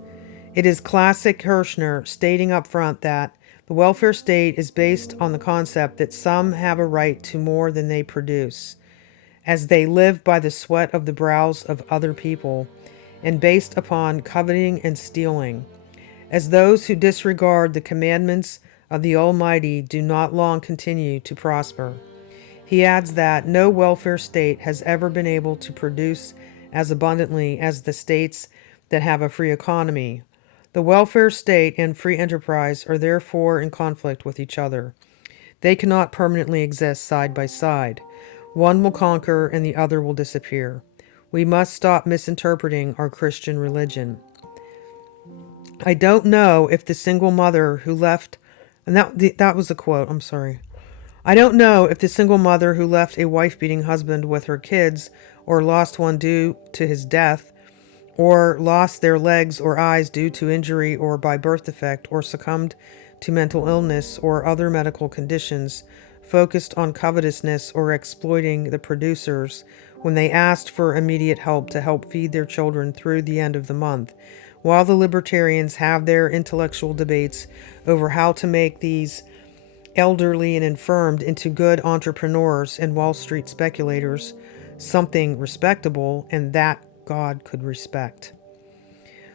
It is classic Kirshner stating up front that the welfare state is based on the concept that some have a right to more than they produce, as they live by the sweat of the brows of other people, and based upon coveting and stealing, as those who disregard the commandments of the Almighty do not long continue to prosper. He adds that no welfare state has ever been able to produce as abundantly as the states that have a free economy. The welfare state and free enterprise are therefore in conflict with each other. They cannot permanently exist side by side. One will conquer and the other will disappear. We must stop misinterpreting our Christian religion. I don't know if the single mother who left, and that was a quote, I'm sorry. I don't know if the single mother who left a wife-beating husband with her kids, or lost one due to his death, or lost their legs or eyes due to injury or by birth defect, or succumbed to mental illness or other medical conditions, focused on covetousness or exploiting the producers when they asked for immediate help to help feed their children through the end of the month, while the libertarians have their intellectual debates over how to make these elderly and infirmed into good entrepreneurs and Wall Street speculators, something respectable and that God could respect.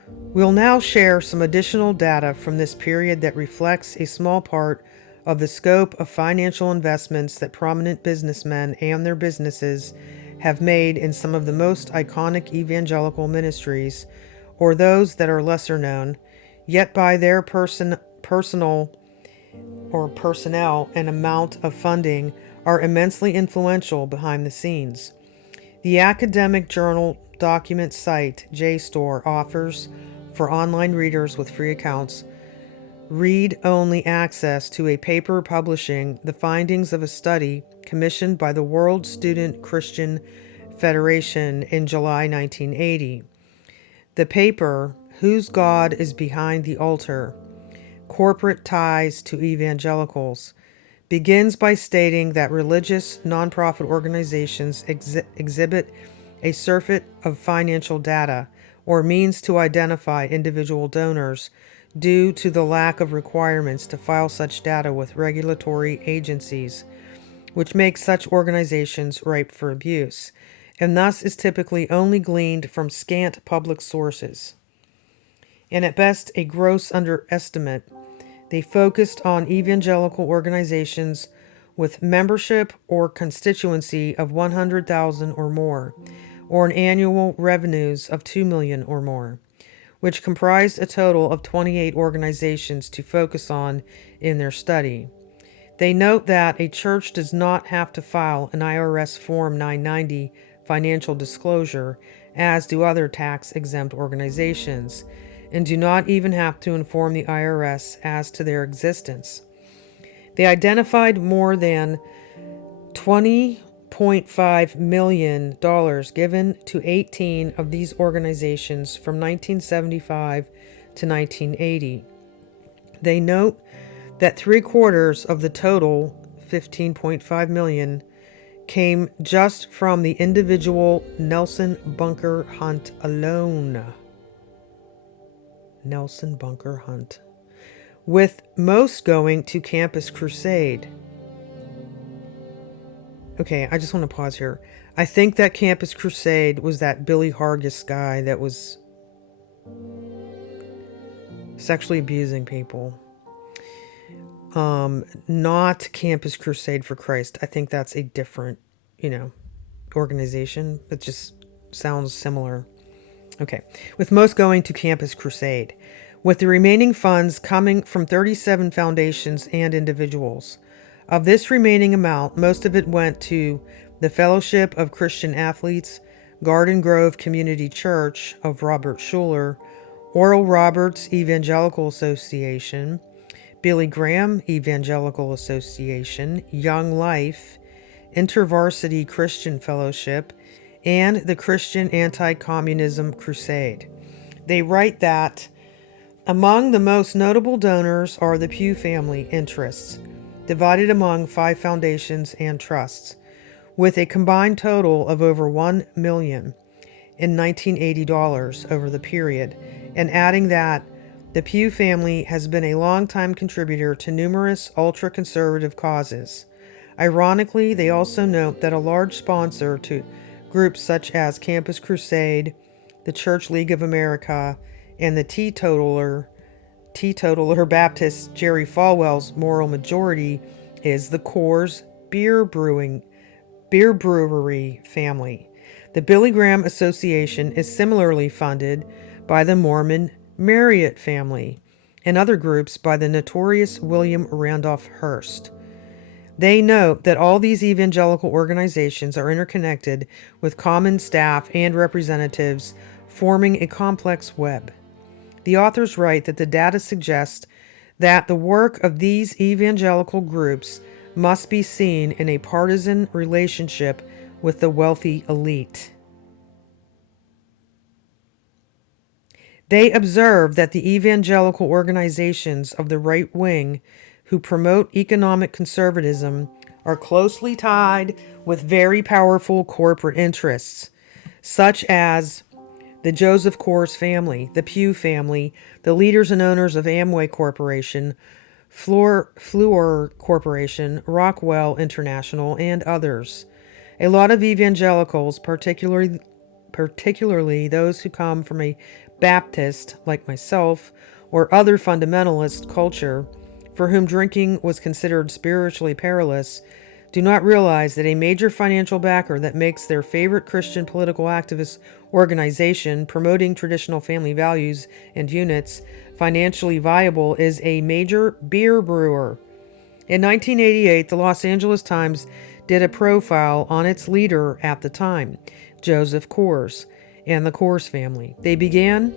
We'll now share some additional data from this period that reflects a small part of the scope of financial investments that prominent businessmen and their businesses have made in some of the most iconic evangelical ministries, or those that are lesser known, yet by their personnel and amount of funding are immensely influential behind the scenes. The academic journal document site JSTOR offers, for online readers with free accounts, read-only access to a paper publishing the findings of a study commissioned by the World Student Christian Federation in July 1980. The paper, Whose God is Behind the Altar? Corporate Ties to Evangelicals, begins by stating that religious nonprofit organizations exhibit a surfeit of financial data or means to identify individual donors due to the lack of requirements to file such data with regulatory agencies, which makes such organizations ripe for abuse, and thus is typically only gleaned from scant public sources. And at best, a gross underestimate. They focused on evangelical organizations with membership or constituency of 100,000 or more, or an annual revenues of 2 million or more, which comprised a total of 28 organizations to focus on in their study. They note that a church does not have to file an IRS Form 990 financial disclosure, as do other tax-exempt organizations, and do not even have to inform the IRS as to their existence. They identified more than $20.5 million given to 18 of these organizations from 1975 to 1980. They note that 3/4 of the total, $15.5 million, came just from the individual Nelson Bunker Hunt alone. Nelson Bunker Hunt, with most going to Campus Crusade. Okay, I just want to pause here. I think that Campus Crusade was that Billy Hargis guy that was sexually abusing people. Not Campus Crusade for Christ. I think that's a different, organization, but just sounds similar. Okay. With most going to Campus Crusade, with the remaining funds coming from 37 foundations and individuals. Of this remaining amount, most of it went to the Fellowship of Christian Athletes, Garden Grove Community Church of Robert Schuller, Oral Roberts Evangelical Association, Billy Graham Evangelical Association, Young Life, InterVarsity Christian Fellowship, and the Christian Anti-Communism Crusade. They write that among the most notable donors are the Pew family interests, divided among 5 foundations and trusts, with a combined total of over $1 million in 1980 dollars over the period, and adding that the Pew family has been a longtime contributor to numerous ultra-conservative causes. Ironically, they also note that a large sponsor to groups such as Campus Crusade, the Church League of America, and the Teetotaler Baptist Jerry Falwell's moral majority is the Coors Beer Brewery family. The Billy Graham Association is similarly funded by the Mormon Marriott family and other groups by the notorious William Randolph Hearst. They note that all these evangelical organizations are interconnected with common staff and representatives, forming a complex web. The authors write that the data suggests that the work of these evangelical groups must be seen in a partisan relationship with the wealthy elite. They observe that the evangelical organizations of the right wing who promote economic conservatism are closely tied with very powerful corporate interests, such as the Joseph Coors family, the Pew family, the leaders and owners of Amway Corporation, Fluor Corporation, Rockwell International, and others. A lot of evangelicals, particularly those who come from a Baptist, like myself, or other fundamentalist culture, for whom drinking was considered spiritually perilous, do not realize that a major financial backer that makes their favorite Christian political activist organization promoting traditional family values and units financially viable is a major beer brewer. In 1988, the Los Angeles Times did a profile on its leader at the time, Joseph Coors, and the Coors family. They begin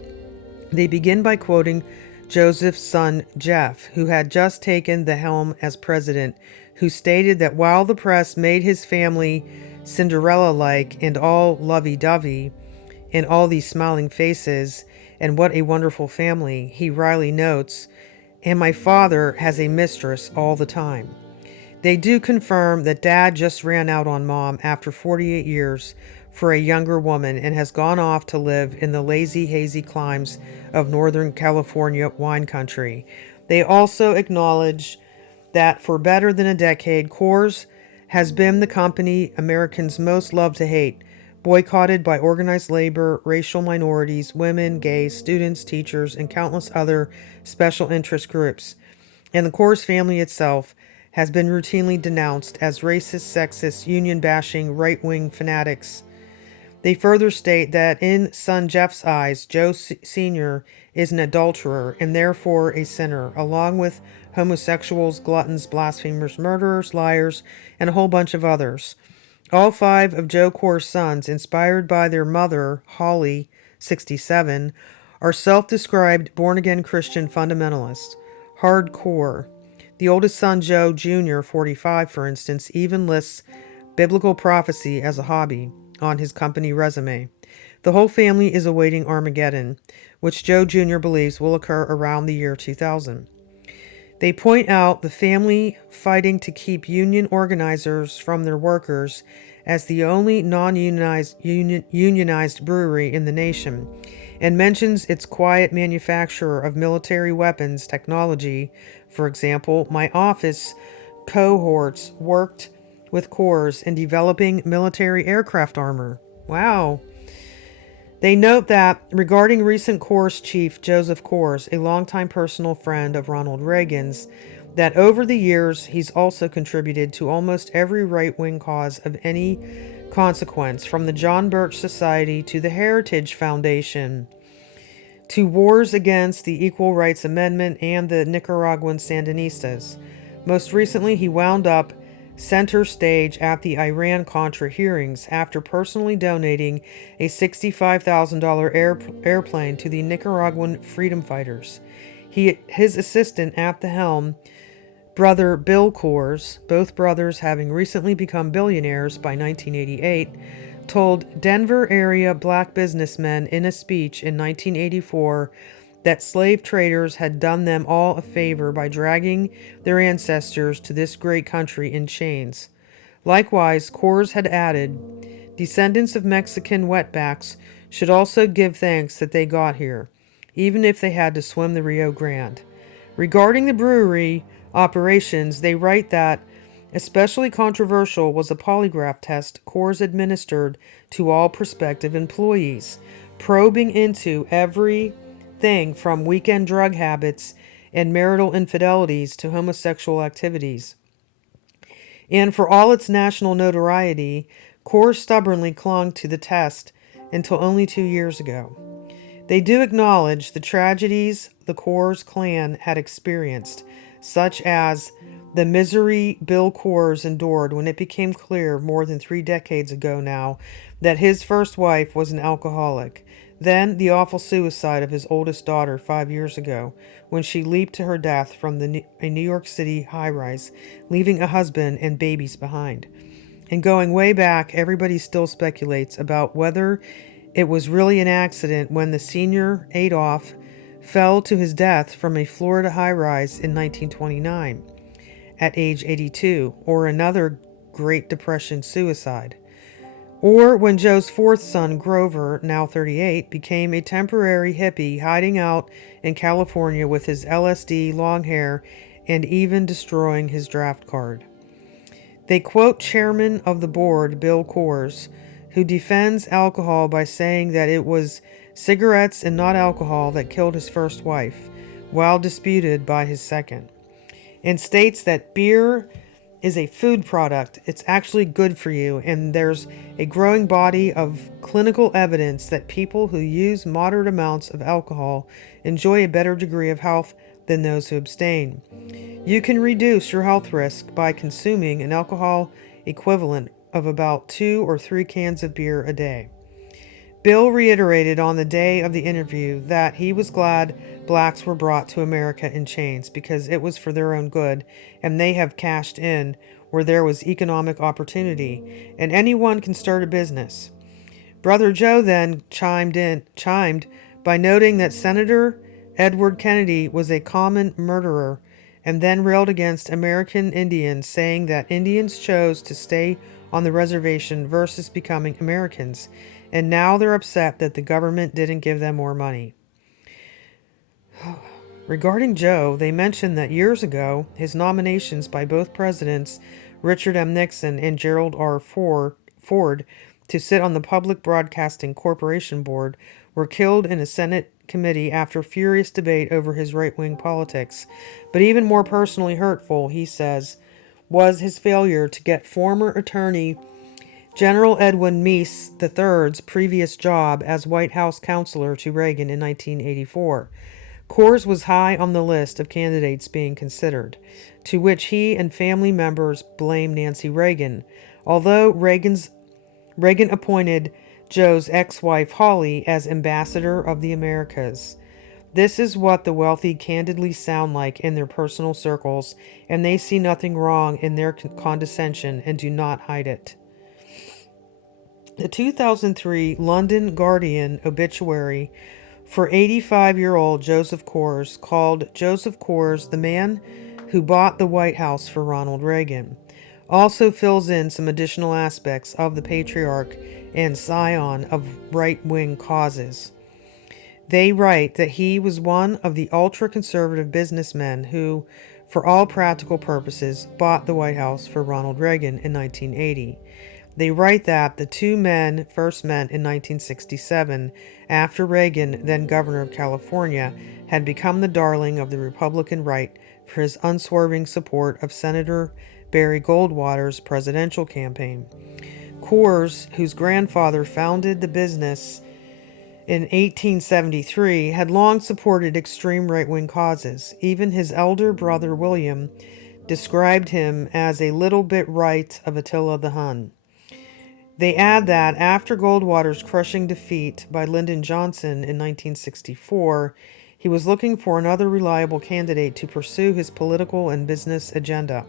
by quoting Joseph's son Jeff, who had just taken the helm as president, who stated that while the press made his family Cinderella-like and all lovey-dovey, and all these smiling faces, and what a wonderful family, he wryly notes, and my father has a mistress all the time. They do confirm that Dad just ran out on Mom after 48 years for a younger woman and has gone off to live in the lazy, hazy climes of Northern California wine country. They also acknowledge that for better than a decade, Coors has been the company Americans most love to hate, boycotted by organized labor, racial minorities, women, gays, students, teachers, and countless other special interest groups. And the Coors family itself has been routinely denounced as racist, sexist, union-bashing, right-wing fanatics. They further state that in son Jeff's eyes, Joe Sr. is an adulterer and therefore a sinner, along with homosexuals, gluttons, blasphemers, murderers, liars, and a whole bunch of others. All 5 of Joe Coors' sons, inspired by their mother, Holly, 67, are self-described born-again Christian fundamentalists, hardcore. The oldest son, Joe Jr., 45, for instance, even lists biblical prophecy as a hobby on his company resume. The whole family is awaiting Armageddon, which Joe Jr. believes will occur around the year 2000. They point out the family fighting to keep union organizers from their workers as the only non-unionized brewery in the nation, and mentions its quiet manufacturer of military weapons technology. For example, my office cohorts worked with Coors in developing military aircraft armor. Wow. They note that regarding recent Coors chief Joseph Coors, a longtime personal friend of Ronald Reagan's, that over the years he's also contributed to almost every right-wing cause of any consequence, from the John Birch Society to the Heritage Foundation to wars against the Equal Rights Amendment and the Nicaraguan Sandinistas. Most recently, he wound up center stage at the Iran-Contra hearings after personally donating a $65,000 airplane to the Nicaraguan freedom fighters. His assistant at the helm, brother Bill Coors, both brothers having recently become billionaires by 1988, told Denver area black businessmen in a speech in 1984 that slave traders had done them all a favor by dragging their ancestors to this great country in chains. Likewise, Coors had added, descendants of Mexican wetbacks should also give thanks that they got here, even if they had to swim the Rio Grande. Regarding the brewery operations, they write that especially controversial was a polygraph test Coors administered to all prospective employees, probing into everything from weekend drug habits and marital infidelities to homosexual activities. And for all its national notoriety, Coors stubbornly clung to the test until only 2 years ago. They do acknowledge the tragedies the Coors clan had experienced, such as the misery Bill Coors endured when it became clear more than 3 decades ago now that his first wife was an alcoholic. Then the awful suicide of his oldest daughter 5 years ago when she leaped to her death from a New York City high-rise, leaving a husband and babies behind. And going way back, everybody still speculates about whether it was really an accident when the senior Adolf fell to his death from a Florida high-rise in 1929 at age 82, or another Great Depression suicide. Or when Joe's fourth son, Grover, now 38, became a temporary hippie hiding out in California with his LSD, long hair, and even destroying his draft card. They quote chairman of the board, Bill Coors, who defends alcohol by saying that it was cigarettes and not alcohol that killed his first wife, while disputed by his second, and states that beer is a food product. It's actually good for you, and there's a growing body of clinical evidence that people who use moderate amounts of alcohol enjoy a better degree of health than those who abstain. You can reduce your health risk by consuming an alcohol equivalent of about 2 or 3 cans of beer a day. Bill reiterated on the day of the interview that he was glad blacks were brought to America in chains because it was for their own good, and they have cashed in where there was economic opportunity, and anyone can start a business. Brother Joe then chimed by noting that Senator Edward Kennedy was a common murderer, and then railed against American Indians, saying that Indians chose to stay on the reservation versus becoming Americans, and now they're upset that the government didn't give them more money. Regarding Joe, they mentioned that years ago, his nominations by both presidents, Richard M. Nixon and Gerald R. Ford, to sit on the Public Broadcasting Corporation Board, were killed in a Senate committee after furious debate over his right-wing politics. But even more personally hurtful, he says, was his failure to get former Attorney General Edwin Meese III's previous job as White House counselor to Reagan in 1984. Coors was high on the list of candidates being considered, to which he and family members blame Nancy Reagan, although Reagan appointed Joe's ex-wife Holly as ambassador of the Americas. This is what the wealthy candidly sound like in their personal circles, and they see nothing wrong in their condescension and do not hide it. The 2003 London Guardian obituary for 85-year-old Joseph Coors called Joseph Coors the man who bought the White House for Ronald Reagan. Also fills in some additional aspects of the patriarch and scion of right-wing causes. They write that he was one of the ultra-conservative businessmen who, for all practical purposes, bought the White House for Ronald Reagan in 1980. They write that the two men first met in 1967 after Reagan, then governor of California, had become the darling of the Republican right for his unswerving support of Senator Barry Goldwater's presidential campaign. Coors, whose grandfather founded the business in 1873, had long supported extreme right-wing causes. Even his elder brother William described him as a little bit right of Attila the Hun. They add that after Goldwater's crushing defeat by Lyndon Johnson in 1964, he was looking for another reliable candidate to pursue his political and business agenda.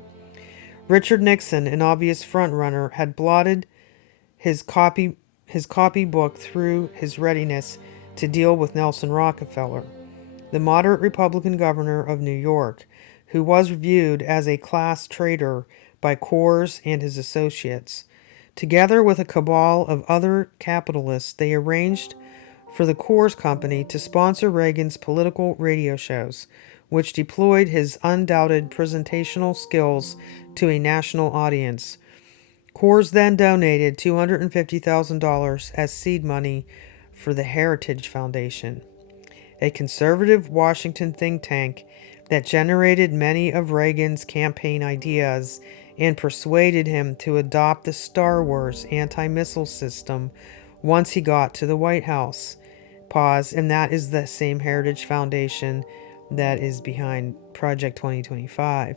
Richard Nixon, an obvious frontrunner, had blotted his copybook through his readiness to deal with Nelson Rockefeller, the moderate Republican governor of New York, who was viewed as a class traitor by Coors and his associates. Together with a cabal of other capitalists, they arranged for the Coors Company to sponsor Reagan's political radio shows, which deployed his undoubted presentational skills to a national audience. Coors then donated $250,000 as seed money for the Heritage Foundation, a conservative Washington think tank that generated many of Reagan's campaign ideas and persuaded him to adopt the Star Wars anti-missile system once he got to the White House. And that is the same Heritage Foundation that is behind Project 2025.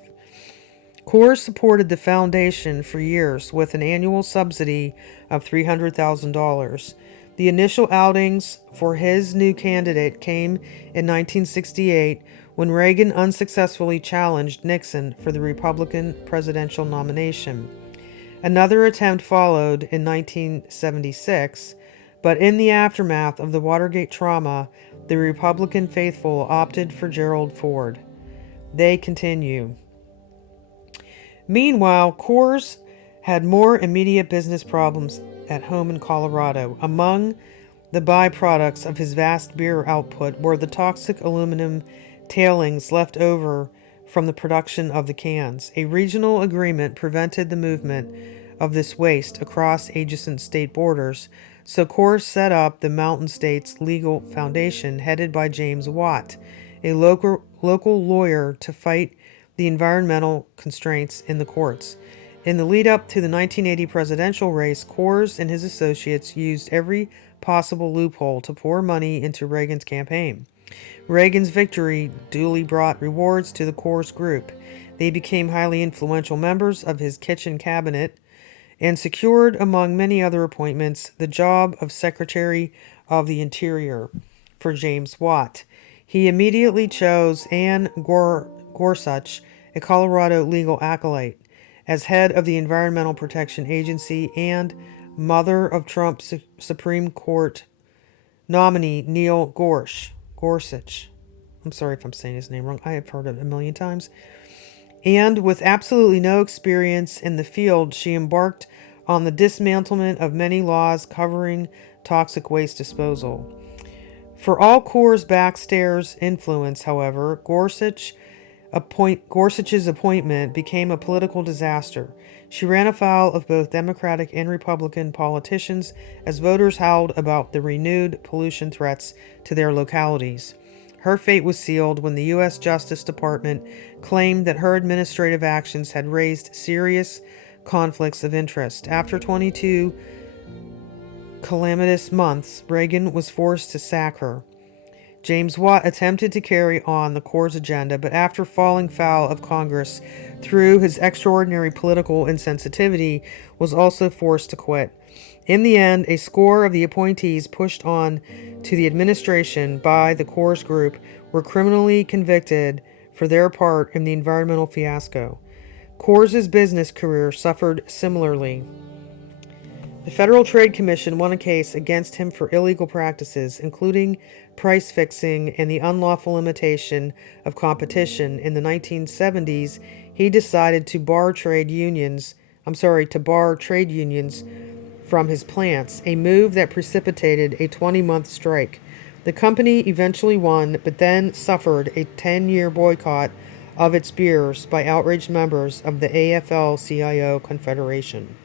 Coors supported the foundation for years with an annual subsidy of $300,000. The initial outings for his new candidate came in 1968 when Reagan unsuccessfully challenged Nixon for the Republican presidential nomination. Another attempt followed in 1976, but in the aftermath of the Watergate trauma, the Republican faithful opted for Gerald Ford. They continue. Meanwhile, Coors had more immediate business problems at home in Colorado. Among the byproducts of his vast beer output were the toxic aluminum tailings left over from the production of the cans. A regional agreement prevented the movement of this waste across adjacent state borders, so Coors set up the Mountain States Legal Foundation, headed by James Watt, a local lawyer, to fight the environmental constraints in the courts. In the lead up to the 1980 presidential race, Coors and his associates used every possible loophole to pour money into Reagan's campaign. Reagan's victory duly brought rewards to the Coors group. They became highly influential members of his kitchen cabinet and secured, among many other appointments, the job of Secretary of the Interior for James Watt. He immediately chose Ann Gorsuch, a Colorado legal acolyte, as head of the Environmental Protection Agency, and mother of Trump Supreme Court nominee Neil Gorsuch. I'm sorry if I'm saying his name wrong. I have heard it a million times. And with absolutely no experience in the field, she embarked on the dismantlement of many laws covering toxic waste disposal. For all Coors' backstairs influence, however, Gorsuch's appointment became a political disaster. She ran afoul of both Democratic and Republican politicians as voters howled about the renewed pollution threats to their localities. Her fate was sealed when the U.S. Justice Department claimed that her administrative actions had raised serious conflicts of interest. After 22 calamitous months, Reagan was forced to sack her. James Watt attempted to carry on the Coors agenda, but after falling foul of Congress through his extraordinary political insensitivity, was also forced to quit. In the end, a score of the appointees pushed on to the administration by the Coors Group were criminally convicted for their part in the environmental fiasco. Coors' business career suffered similarly. The Federal Trade Commission won a case against him for illegal practices, including price fixing and the unlawful limitation of competition. In the 1970s, he decided to bar trade unions from his plants, a move that precipitated a 20-month strike. The company eventually won, but then suffered a 10-year boycott of its beers by outraged members of the AFL-CIO Confederation.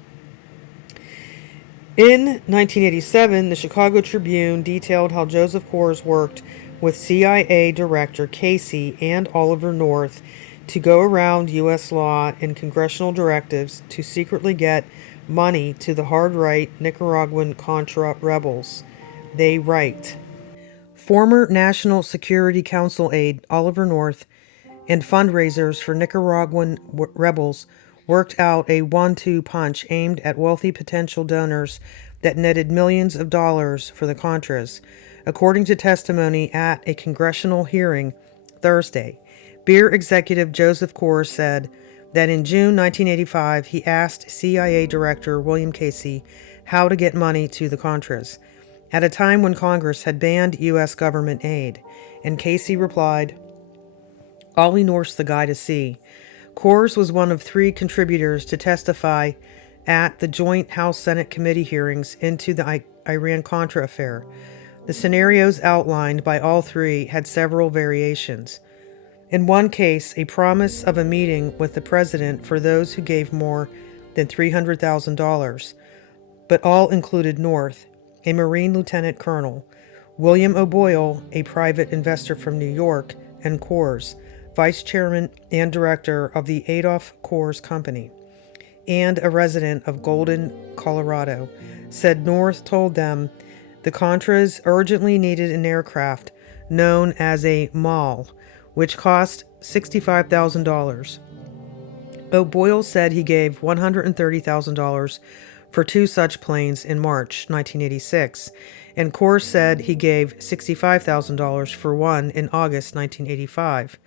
In 1987, the Chicago Tribune detailed how Joseph Coors worked with CIA Director Casey and Oliver North to go around U.S. law and congressional directives to secretly get money to the hard right Nicaraguan Contra rebels. They write: former National Security Council aide Oliver North and fundraisers for Nicaraguan rebels worked out a 1-2 punch aimed at wealthy potential donors that netted millions of dollars for the Contras, according to testimony at a congressional hearing Thursday. Beer executive Joseph Coors said that in June 1985 he asked CIA Director William Casey how to get money to the Contras, at a time when Congress had banned U.S. government aid, and Casey replied, Ollie North's the guy to see. Coors was one of 3 contributors to testify at the joint House-Senate committee hearings into the Iran-Contra affair. The scenarios outlined by all 3 had several variations. In one case, a promise of a meeting with the president for those who gave more than $300,000, but all included North, a Marine lieutenant colonel, William O'Boyle, a private investor from New York, and Coors, vice chairman and director of the Adolph Coors Company, and a resident of Golden, Colorado, said North told them the Contras urgently needed an aircraft known as a MAL, which cost $65,000. O'Boyle said he gave $130,000 for 2 such planes in March 1986, and Coors said he gave $65,000 for one in August 1985.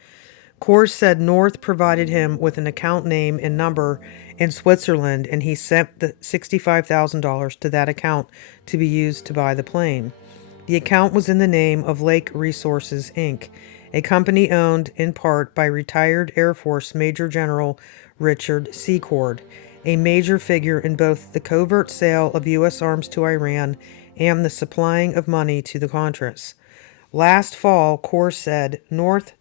Coors said North provided him with an account name and number in Switzerland, and he sent the $65,000 to that account to be used to buy the plane. The account was in the name of Lake Resources, Inc., a company owned in part by retired Air Force Major General Richard Secord, a major figure in both the covert sale of U.S. arms to Iran and the supplying of money to the Contras. Last fall, Coors said, North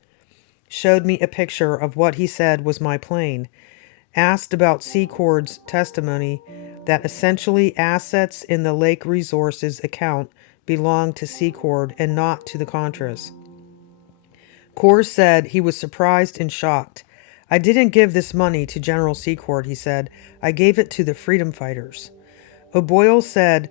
showed me a picture of what he said was my plane. Asked about Secord's testimony that essentially assets in the Lake Resources account belonged to Secord and not to the Contras. Coors said he was surprised and shocked. I didn't give this money to General Secord, he said. I gave it to the freedom fighters. O'Boyle said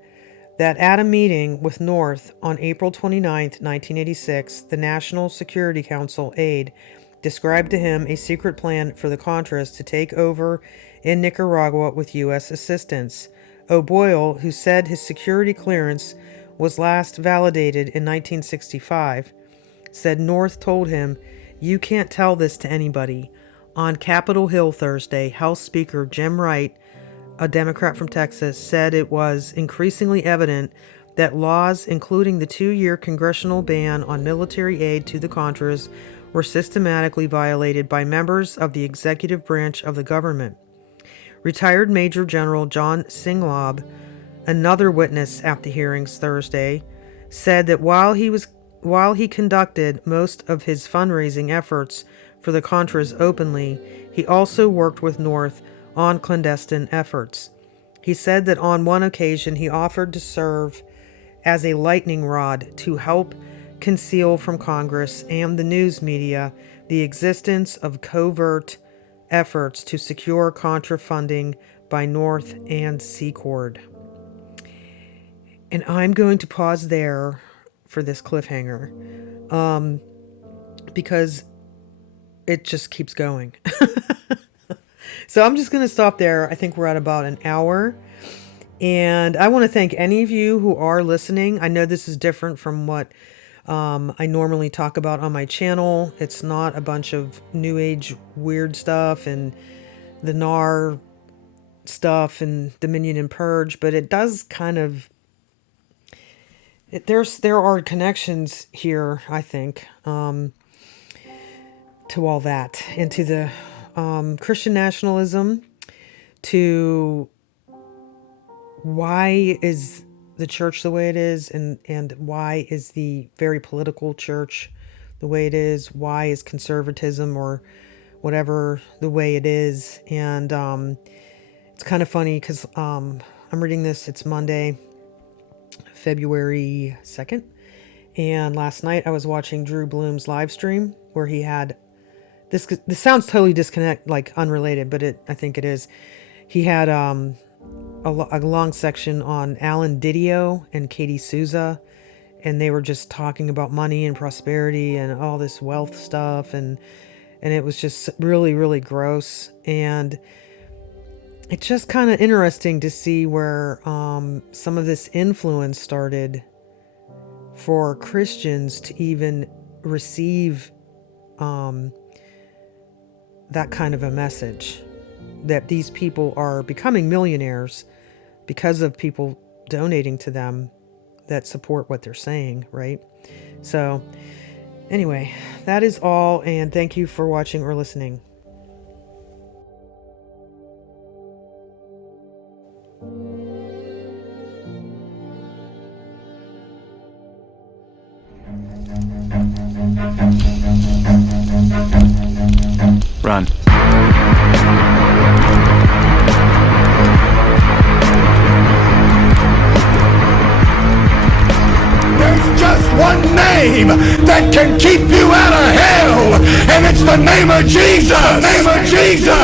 that at a meeting with North on April 29, 1986, the National Security Council aide described to him a secret plan for the Contras to take over in Nicaragua with U.S. assistance. O'Boyle, who said his security clearance was last validated in 1965, said North told him, "You can't tell this to anybody." On Capitol Hill Thursday, House Speaker Jim Wright, a Democrat from Texas, said it was increasingly evident that laws, including the 2-year congressional ban on military aid to the Contras, were systematically violated by members of the executive branch of the government. Retired Major General John Singlaub, another witness at the hearings Thursday, said that while he conducted most of his fundraising efforts for the Contras openly, he also worked with North on clandestine efforts. He said that on one occasion he offered to serve as a lightning rod to help conceal from Congress and the news media the existence of covert efforts to secure Contra funding by North and Secord. And I'm going to pause there for this cliffhanger, because it just keeps going. So I'm just going to stop there. I think we're at about an hour. And I want to thank any of you who are listening. I know this is different from what I normally talk about on my channel. It's not a bunch of new age weird stuff and the NAR stuff and Dominion and Purge, but it does kind of, there are connections here, I think, to all that, and to the Christian nationalism, to why is the church the way it is, and why is the very political church the way it is, why is conservatism or whatever the way it is. And it's kind of funny because I'm reading this, it's Monday, February 2nd. And last night I was watching Drew Bloom's live stream where he had this sounds totally unrelated, but I think it is. He had a long section on Alan Didio and Katie Souza, and they were just talking about money and prosperity and all this wealth stuff, and it was just really, really gross. And it's just kind of interesting to see where some of this influence started for Christians to even receive that kind of a message, that these people are becoming millionaires because of people donating to them that support what they're saying, right? So anyway, that is all, and thank you for watching or listening. Run. There's just one name that can keep you out of hell, and it's the name of Jesus. The name of Jesus.